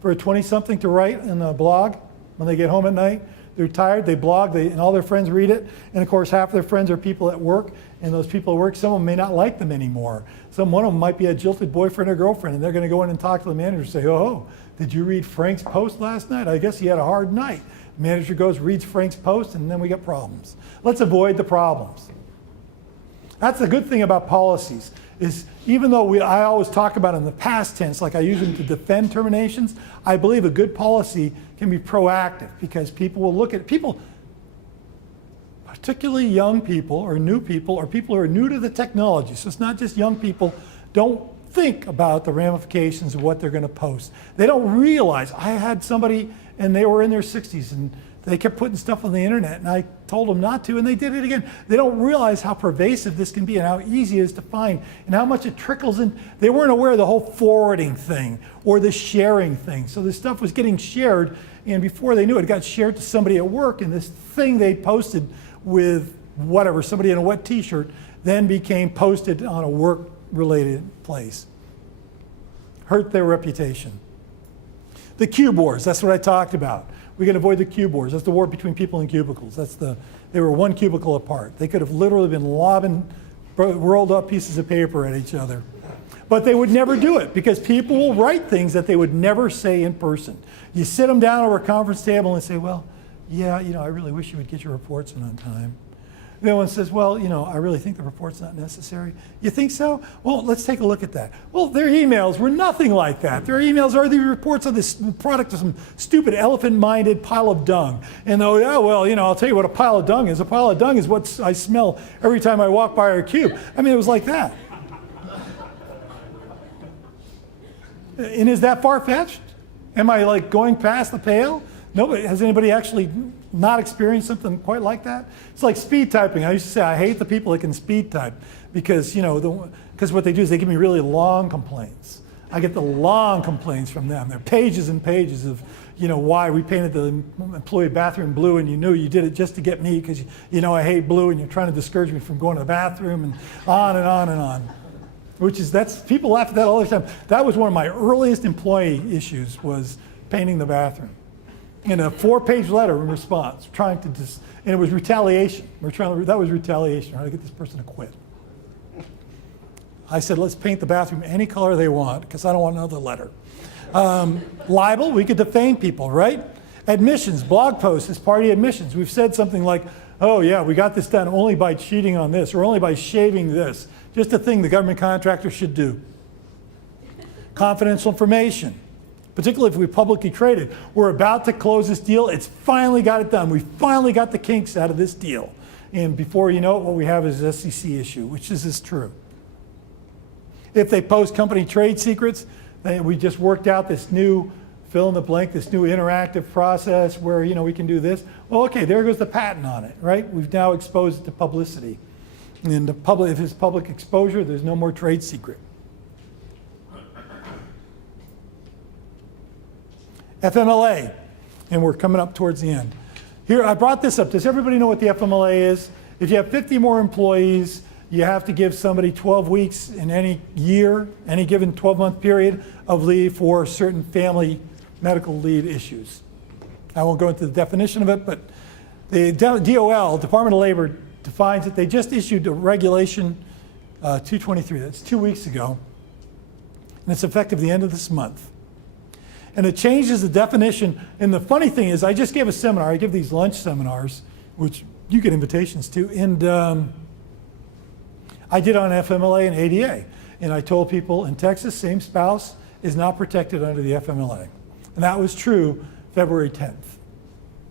For a 20-something to write in a blog when they get home at night? They're tired, they blog, and all their friends read it. And of course, half of their friends are people at work. And those people at work, some of them may not like them anymore. One of them might be a jilted boyfriend or girlfriend, and they're going to go in and talk to the manager and say, oh, did you read Frank's post last night? I guess he had a hard night. The manager goes, reads Frank's post, and then we get problems. Let's avoid the problems. That's the good thing about policies, is even though I always talk about in the past tense, like I use them to defend terminations, I believe a good policy can be proactive because people will look at people, particularly young people or people who are new to the technology. So it's not just young people, don't think about the ramifications of what they're going to post. They don't realize. I had somebody and they were in their 60s and they kept putting stuff on the internet and I told them not to and they did it again. They don't realize how pervasive this can be and how easy it is to find and how much it trickles in. They weren't aware of the whole forwarding thing or the sharing thing. So this stuff was getting shared and before they knew it, it got shared to somebody at work and this thing they posted with whatever, somebody in a wet t-shirt, then became posted on a work-related place. Hurt their reputation. The cube wars, that's what I talked about. We can avoid the cube wars. That's the war between people in cubicles. They were one cubicle apart. They could have literally been lobbing rolled up pieces of paper at each other. But they would never do it because people will write things that they would never say in person. You sit them down over a conference table and say, well, yeah, I really wish you would get your reports in on time. The other one says, well, I really think the report's not necessary. You think so? Well, let's take a look at that. Well, their emails were nothing like that. Their emails are the reports of this product of some stupid elephant-minded pile of dung. And I'll tell you what a pile of dung is. A pile of dung is what I smell every time I walk by our cube. I mean, it was like that. And is that far-fetched? Am I like going past the pale? Nobody, has anybody actually not experienced something quite like that? It's like speed typing. I used to say I hate the people that can speed type because because what they do is they give me really long complaints. I get the long complaints from them. They're pages and pages of why we painted the employee bathroom blue and you knew you did it just to get me because I hate blue and you're trying to discourage me from going to the bathroom and on and on and on. People laugh at that all the time. That was one of my earliest employee issues was painting the bathroom. In a 4-page letter in response, and it was retaliation. That was retaliation, trying to get this person to quit. I said, let's paint the bathroom any color they want, because I don't want another letter. Libel, we could defame people, right? Admissions, blog posts as party admissions. We've said something like, oh yeah, we got this done only by cheating on this or only by shaving this. Just a thing the government contractor should do. Confidential information, particularly if we publicly traded. We're about to close this deal. It's finally got it done. We finally got the kinks out of this deal. And before you know it, what we have is an SEC issue, which is true. If they post company trade secrets, we just worked out this new fill in the blank, this new interactive process where we can do this. Well, okay, there goes the patent on it, right? We've now exposed it to publicity. And if it's public exposure, there's no more trade secret. FMLA, and we're coming up towards the end. Here, I brought this up. Does everybody know what the FMLA is? If you have 50 more employees, you have to give somebody 12 weeks in any year, any given 12-month period of leave for certain family medical leave issues. I won't go into the definition of it, but the DOL, Department of Labor, defines it. They just issued a regulation 223, that's 2 weeks ago, and it's effective the end of this month. And it changes the definition. And the funny thing is, I just gave a seminar. I give these lunch seminars, which you get invitations to. And I did on FMLA and ADA. And I told people in Texas, same spouse is not protected under the FMLA. And that was true February 10th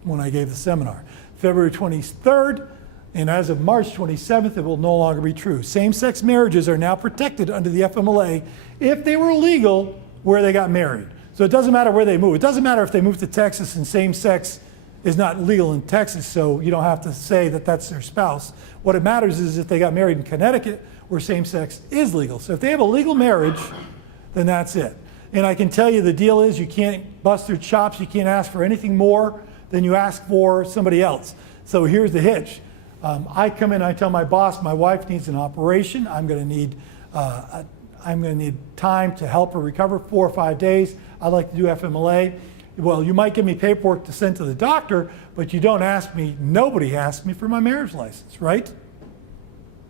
when I gave the seminar. February 23rd, and as of March 27th, it will no longer be true. Same-sex marriages are now protected under the FMLA if they were legal where they got married. So it doesn't matter where they move. It doesn't matter if they move to Texas and same-sex is not legal in Texas, so you don't have to say that that's their spouse. What it matters is if they got married in Connecticut where same-sex is legal. So if they have a legal marriage, then that's it. And I can tell you the deal is you can't bust their chops. You can't ask for anything more than you ask for somebody else. So here's the hitch. I come in, I tell my boss, my wife needs an operation. I'm going to need time to help her recover, 4 or 5 days. I'd like to do FMLA. Well, you might give me paperwork to send to the doctor, but you don't ask me, nobody asks me for my marriage license, right?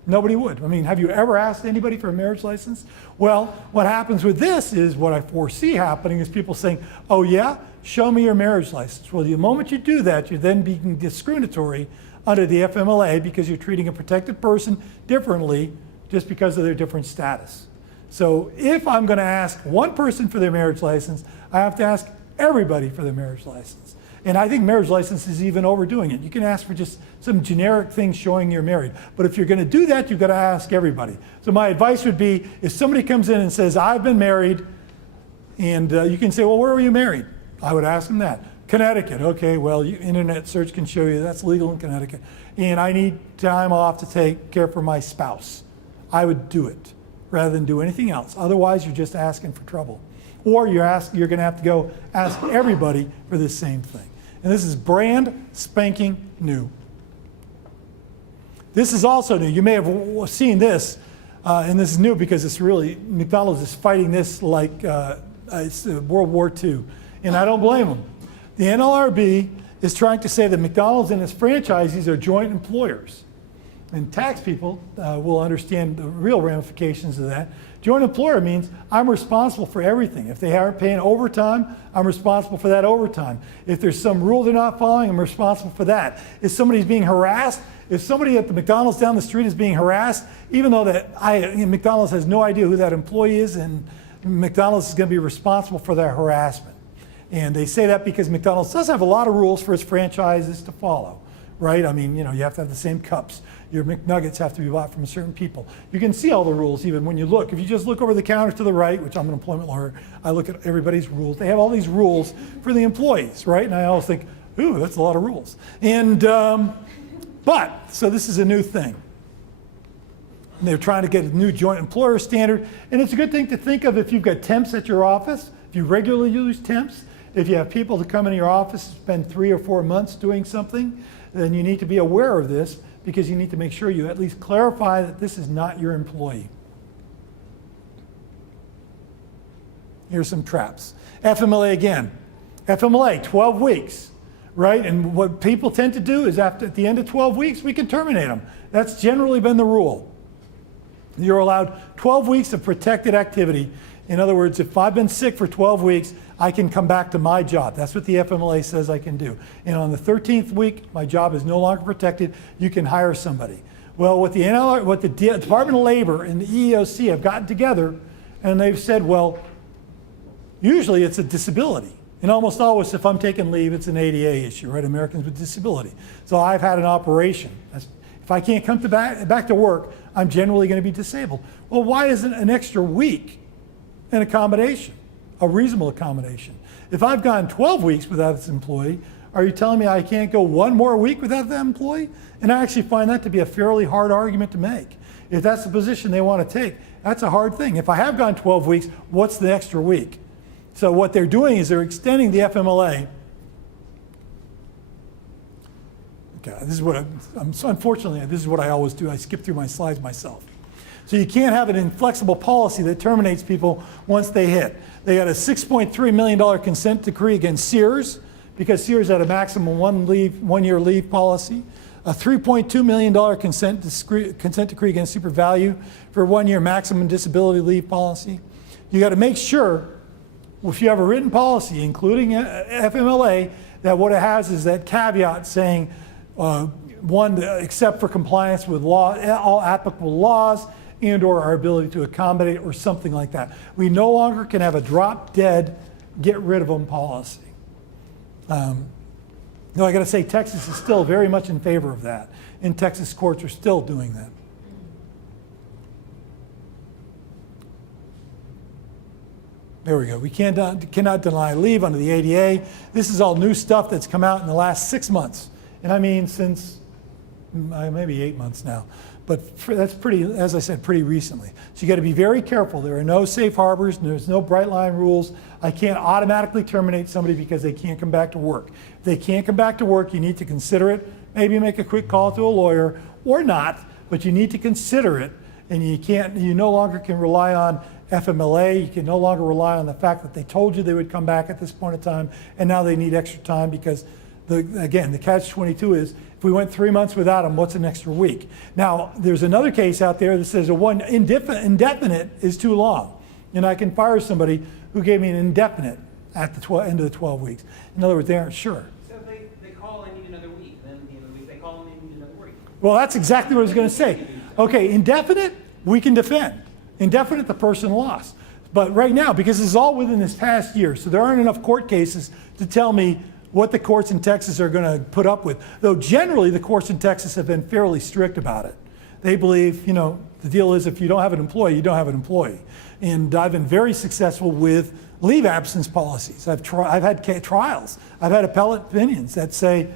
Nobody would. I mean, have you ever asked anybody for a marriage license? Well, what happens with this is what I foresee happening is people saying, oh yeah, show me your marriage license. Well, the moment you do that, you're then being discriminatory under the FMLA because you're treating a protected person differently just because of their different status. So if I'm going to ask one person for their marriage license, I have to ask everybody for their marriage license. And I think marriage license is even overdoing it. You can ask for just some generic thing showing you're married. But if you're going to do that, you've got to ask everybody. So my advice would be, if somebody comes in and says, I've been married, and you can say, well, where were you married? I would ask them that. Connecticut. Okay, well, internet search can show you that's legal in Connecticut. And I need time off to take care for my spouse. I would do it rather than do anything else. Otherwise, you're just asking for trouble. Or you're going to have to go ask everybody for this same thing. And this is brand spanking new. This is also new. You may have seen this, and this is new because it's really, McDonald's is fighting this like it's World War II. And I don't blame them. The NLRB is trying to say that McDonald's and its franchisees are joint employers. And tax people will understand the real ramifications of that. Joint employer means I'm responsible for everything. If they aren't paying overtime, I'm responsible for that overtime. If there's some rule they're not following, I'm responsible for that. If somebody's being harassed, if somebody at the McDonald's down the street is being harassed, even though McDonald's has no idea who that employee is, and McDonald's is going to be responsible for their harassment. And they say that because McDonald's does have a lot of rules for its franchises to follow, right? I mean, you have to have the same cups. Your McNuggets have to be bought from certain people. You can see all the rules even when you look. If you just look over the counter to the right, which I'm an employment lawyer, I look at everybody's rules. They have all these rules for the employees, right? And I always think, ooh, that's a lot of rules. And, so this is a new thing. And they're trying to get a new joint employer standard. And it's a good thing to think of if you've got temps at your office, if you regularly use temps, if you have people that come into your office and spend 3 or 4 months doing something, then you need to be aware of this because you need to make sure you at least clarify that this is not your employee. Here's some traps. FMLA again. FMLA, 12 weeks, right? And what people tend to do is at the end of 12 weeks, we can terminate them. That's generally been the rule. You're allowed 12 weeks of protected activity. In other words, if I've been sick for 12 weeks, I can come back to my job. That's what the FMLA says I can do. And on the 13th week, my job is no longer protected. You can hire somebody. Well, what the Department of Labor and the EEOC have gotten together, and they've said, well, usually it's a disability. And almost always, if I'm taking leave, it's an ADA issue, right? Americans with Disability. So I've had an operation. If I can't come back to work, I'm generally going to be disabled. Well, why isn't an extra week an accommodation, a reasonable accommodation? If I've gone 12 weeks without this employee, are you telling me I can't go one more week without that employee? And I actually find that to be a fairly hard argument to make. If that's the position they want to take, that's a hard thing. If I have gone 12 weeks, what's the extra week? So what they're doing is they're extending the FMLA. Okay, this is what unfortunately, this is what I always do. I skip through my slides myself. So you can't have an inflexible policy that terminates people once they hit. They got a $6.3 million consent decree against Sears because Sears had a maximum 1 year leave policy. A $3.2 million consent decree against Super Value for 1 year maximum disability leave policy. You got to make sure, if you have a written policy, including FMLA, that what it has is that caveat saying, one, except for compliance with law, all applicable laws, and or our ability to accommodate or something like that. We no longer can have a drop dead, get rid of them policy. No, I got to say, Texas is still very much in favor of that, and Texas courts are still doing that. There we go. We cannot deny leave under the ADA. This is all new stuff that's come out in the last 6 months. And I mean since maybe 8 months now. But that's pretty, as I said, pretty recently. So you got to be very careful. There are no safe harbors. There's no bright line rules. I can't automatically terminate somebody because they can't come back to work. If they can't come back to work, you need to consider it. Maybe make a quick call to a lawyer or not, but you need to consider it. And you no longer can rely on FMLA. You can no longer rely on the fact that they told you they would come back at this point in time, and now they need extra time because, again, the catch-22 is, if we went 3 months without them, what's an extra week? Now, there's another case out there that says indefinite is too long, and I can fire somebody who gave me an indefinite at the end of the 12 weeks. In other words, they aren't sure. So they call, I need another week, then at the end of the week, they call, they need another week. Well, that's exactly what I was going to say. Okay, indefinite, we can defend. Indefinite, the person lost. But right now, because this is all within this past year, so there aren't enough court cases to tell me what the courts in Texas are going to put up with. Though generally, the courts in Texas have been fairly strict about it. They believe, the deal is if you don't have an employee, you don't have an employee. And I've been very successful with leave absence policies. I've had trials. I've had appellate opinions that say,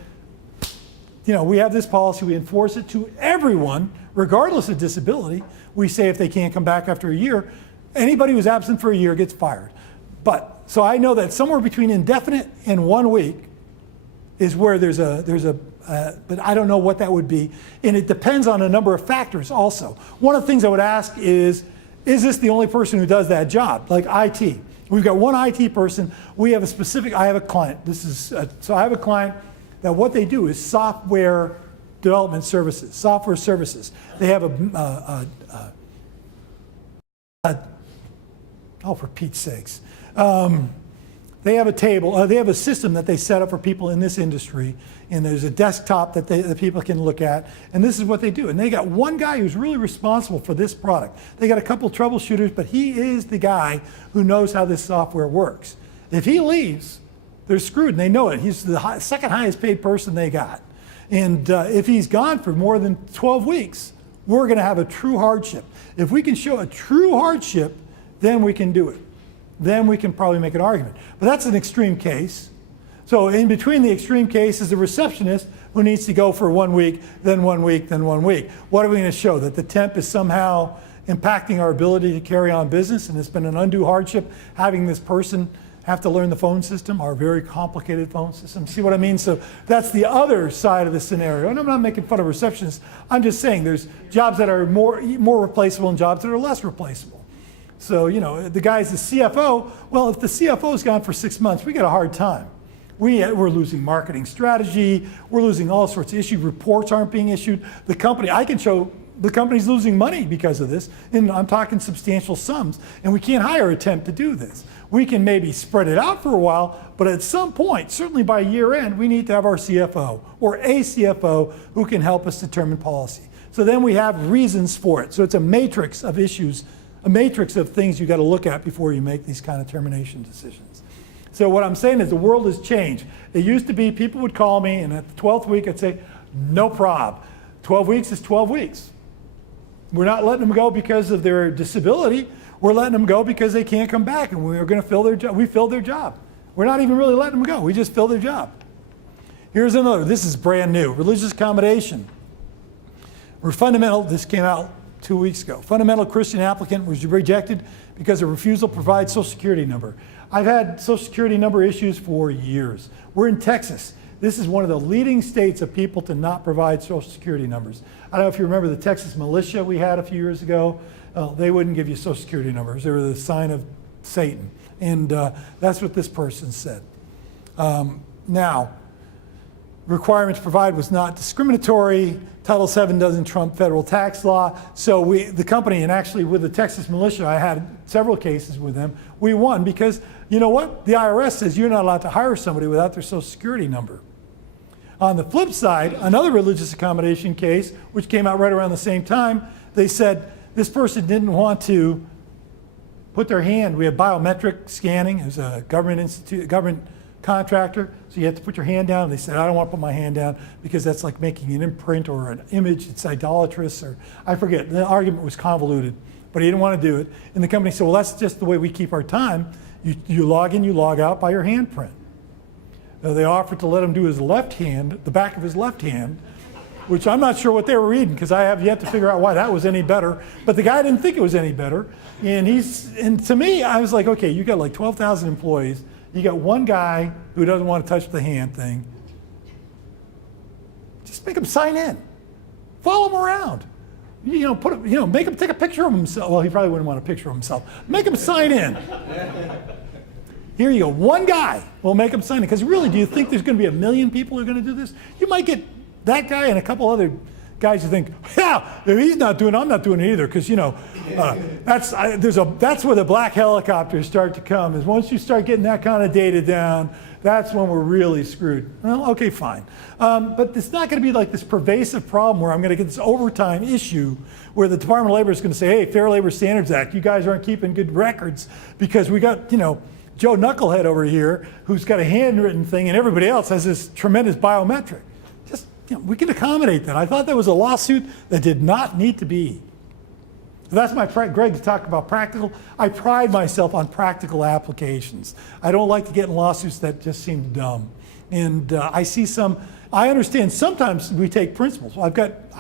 we have this policy, we enforce it to everyone, regardless of disability. We say if they can't come back after a year, anybody who's absent for a year gets fired. So I know that somewhere between indefinite and 1 week is where but I don't know what that would be. And it depends on a number of factors also. One of the things I would ask is this the only person who does that job? Like IT. We've got one IT person. I have a client. So I have a client that what they do is software development services, software services. They have for Pete's sakes. They have a table, they have a system that they set up for people in this industry, and there's a desktop that the people can look at, and this is what they do. And they got one guy who's really responsible for this product. They got a couple troubleshooters, but he is the guy who knows how this software works. If he leaves, they're screwed, and they know it. He's the second highest paid person they got. And if he's gone for more than 12 weeks, we're going to have a true hardship. If we can show a true hardship, then we can do it. Then we can probably make an argument. But that's an extreme case. So in between the extreme case is a receptionist who needs to go for 1 week, then 1 week, then 1 week. What are we going to show? That the temp is somehow impacting our ability to carry on business, and it's been an undue hardship having this person have to learn the phone system, our very complicated phone system. See what I mean? So that's the other side of the scenario. And I'm not making fun of receptionists. I'm just saying there's jobs that are more replaceable and jobs that are less replaceable. So, the guy's the CFO. Well, if the CFO's gone for 6 months, we got a hard time. We're losing marketing strategy. We're losing all sorts of issues. Reports aren't being issued. The company, I can show the company's losing money because of this, and I'm talking substantial sums, and we can't hire a temp to do this. We can maybe spread it out for a while, but at some point, certainly by year end, we need to have our CFO or a CFO who can help us determine policy. So then we have reasons for it. So it's a matrix of issues, a matrix of things you got to look at before you make these kind of termination decisions. So what I'm saying is the world has changed. It used to be people would call me, and at the 12th week I'd say, no prob. 12 weeks is 12 weeks. We're not letting them go because of their disability. We're letting them go because they can't come back, and we're going to fill their job. We filled their job. We're not even really letting them go. We just fill their job. Here's another. This is brand new. Religious accommodation. This came out 2 weeks ago. Fundamental Christian applicant was rejected because of refusal to provide Social Security number. I've had Social Security number issues for years. We're in Texas. This is one of the leading states of people to not provide Social Security numbers. I don't know if you remember the Texas militia we had a few years ago. They wouldn't give you Social Security numbers. They were the sign of Satan. And that's what this person said. Now, requirement to provide was not discriminatory. Title VII doesn't trump federal tax law. So the company, and actually with the Texas militia, I had several cases with them. We won because, you know what? The IRS says you're not allowed to hire somebody without their Social Security number. On the flip side, another religious accommodation case, which came out right around the same time, they said this person didn't want to put their hand. We have biometric scanning. It was a government contractor, so you have to put your hand down. They said, I don't want to put my hand down because that's like making an imprint or an image. It's idolatrous, or I forget. The argument was convoluted, but he didn't want to do it. And the company said, well, that's just the way we keep our time. You log in, you log out by your handprint. They offered to let him do his left hand, the back of his left hand, which I'm not sure what they were reading because I have yet to figure out why that was any better. But the guy didn't think it was any better. And to me, I was like, okay, you got like 12,000 employees. You got one guy who doesn't want to touch the hand thing. Just make him sign in. Follow him around. Make him take a picture of himself. Well, he probably wouldn't want a picture of himself. Make him sign in. Here you go. One guy will make him sign in. Because really, do you think there's going to be 1 million people who are going to do this? You might get that guy and a couple other guys who think, yeah, if he's not doing it, I'm not doing it either. Because that's where the black helicopters start to come. Is once you start getting that kind of data down, that's when we're really screwed. Well, okay, fine. But it's not going to be like this pervasive problem where I'm going to get this overtime issue where the Department of Labor is going to say, hey, Fair Labor Standards Act, you guys aren't keeping good records because we got, Joe Knucklehead over here who's got a handwritten thing and everybody else has this tremendous biometric. Just, we can accommodate that. I thought that was a lawsuit that did not need to be. So that's my, Greg talked about practical. I pride myself on practical applications. I don't like to get in lawsuits that just seem dumb. And I understand sometimes we take principles. I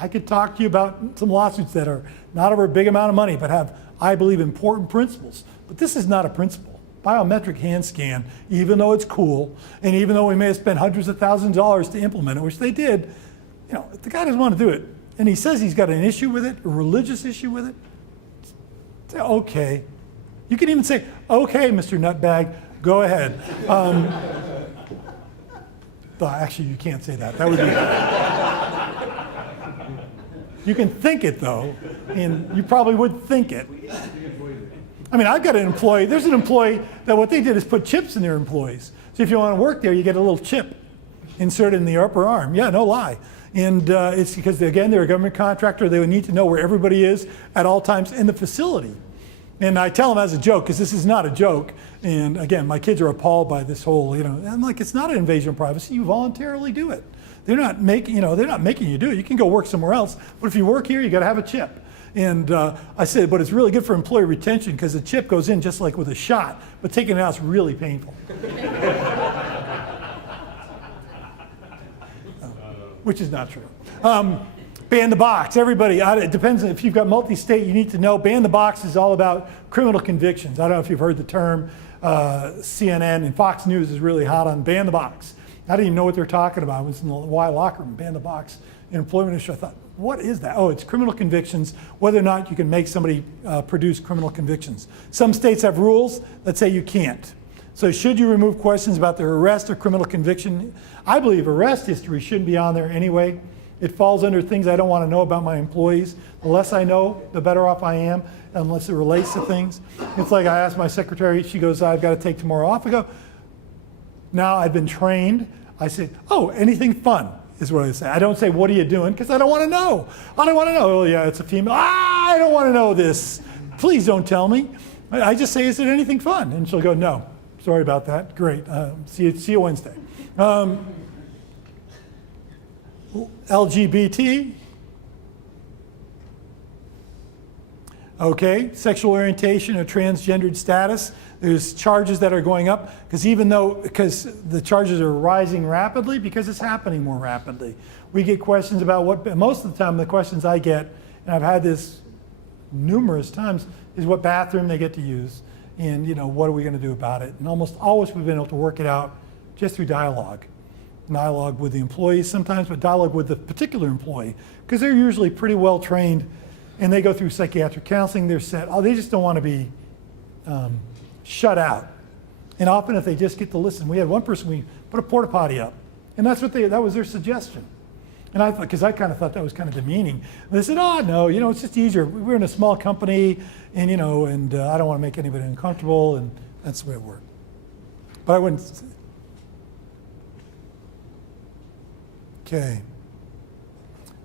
could talk to you about some lawsuits that are not over a big amount of money, but have, I believe, important principles. But this is not a principle. Biometric hand scan, even though it's cool, and even though we may have spent hundreds of thousands of dollars to implement it, which they did, if the guy doesn't want to do it, and he says he's got an issue with it, a religious issue with it, say, okay. You can even say, okay, Mr. Nutbag, go ahead. Actually, you can't say that. That would be... You can think it, though, and you probably would think it. I mean, I've got an employee, there's an employee that what they did is put chips in their employees. So if you want to work there, you get a little chip inserted in the upper arm. Yeah, no lie. And it's because, again, they're a government contractor. They would need to know where everybody is at all times in the facility. And I tell them as a joke, because this is not a joke. And again, my kids are appalled by this whole, I'm like, it's not an invasion of privacy. You voluntarily do it. They're not making you do it. You can go work somewhere else. But if you work here, you got to have a chip. And I said, but it's really good for employee retention because the chip goes in just like with a shot, but taking it out is really painful. Which is not true. Ban the box. Everybody, it depends on if you've got multi-state, you need to know. Ban the box is all about criminal convictions. I don't know if you've heard the term. CNN and Fox News is really hot on ban the box. I didn't even know what they're talking about. I was in the Y locker room, ban the box in employment issue. I thought, what is that? Oh, it's criminal convictions, whether or not you can make somebody produce criminal convictions. Some states have rules that say you can't. So should you remove questions about their arrest or criminal conviction? I believe arrest history shouldn't be on there anyway. It falls under things I don't want to know about my employees. The less I know, the better off I am, unless it relates to things. It's like I asked my secretary, she goes, I've got to take tomorrow off. I go, now I've been trained. I say, oh, anything fun is what I say. I don't say, what are you doing? Because I don't want to know. I don't want to know. Oh, yeah, it's a female. I don't want to know this. Please don't tell me. I just say, is it anything fun? And she'll go, no. Sorry about that. Great. See you Wednesday. LGBT. Okay, sexual orientation or transgendered status. There's charges that are going up because the charges are rising rapidly because it's happening more rapidly. We get questions about most of the time the questions I get, and I've had this numerous times, is what bathroom they get to use and what are we going to do about it? And almost always we've been able to work it out just through dialogue. Dialogue with the employees sometimes, but dialogue with the particular employee because they're usually pretty well trained and they go through psychiatric counseling. They're set. They just don't want to be shut out. And often if they just get to listen, we had one person, we put a porta potty up, and that was their suggestion. And I thought, because I kind of thought that was kind of demeaning. And they said, oh no, it's just easier. We're in a small company, and I don't want to make anybody uncomfortable, and that's the way it worked. But I wouldn't. Okay.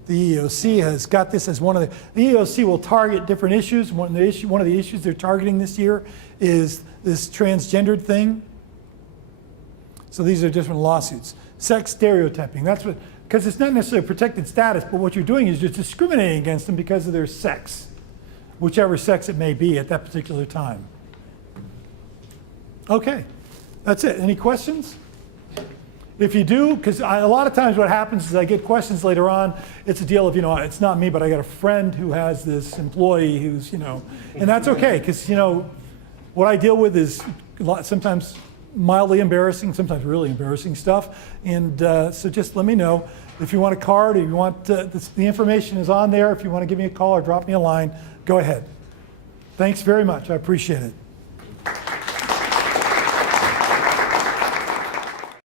The EEOC has got this as one of the EEOC will target different issues. One of the issues they're targeting this year is this transgendered thing. So these are different lawsuits. Sex stereotyping, because it's not necessarily protected status, but what you're doing is you're discriminating against them because of their sex, whichever sex it may be at that particular time. Okay, that's it. Any questions? If you do, because a lot of times what happens is I get questions later on, it's a deal of, it's not me, but I got a friend who has this employee who's, and that's okay, because, what I deal with is sometimes mildly embarrassing, sometimes really embarrassing stuff. And so just let me know. If you want a card or you want, the information is on there. If you want to give me a call or drop me a line, go ahead. Thanks very much. I appreciate it.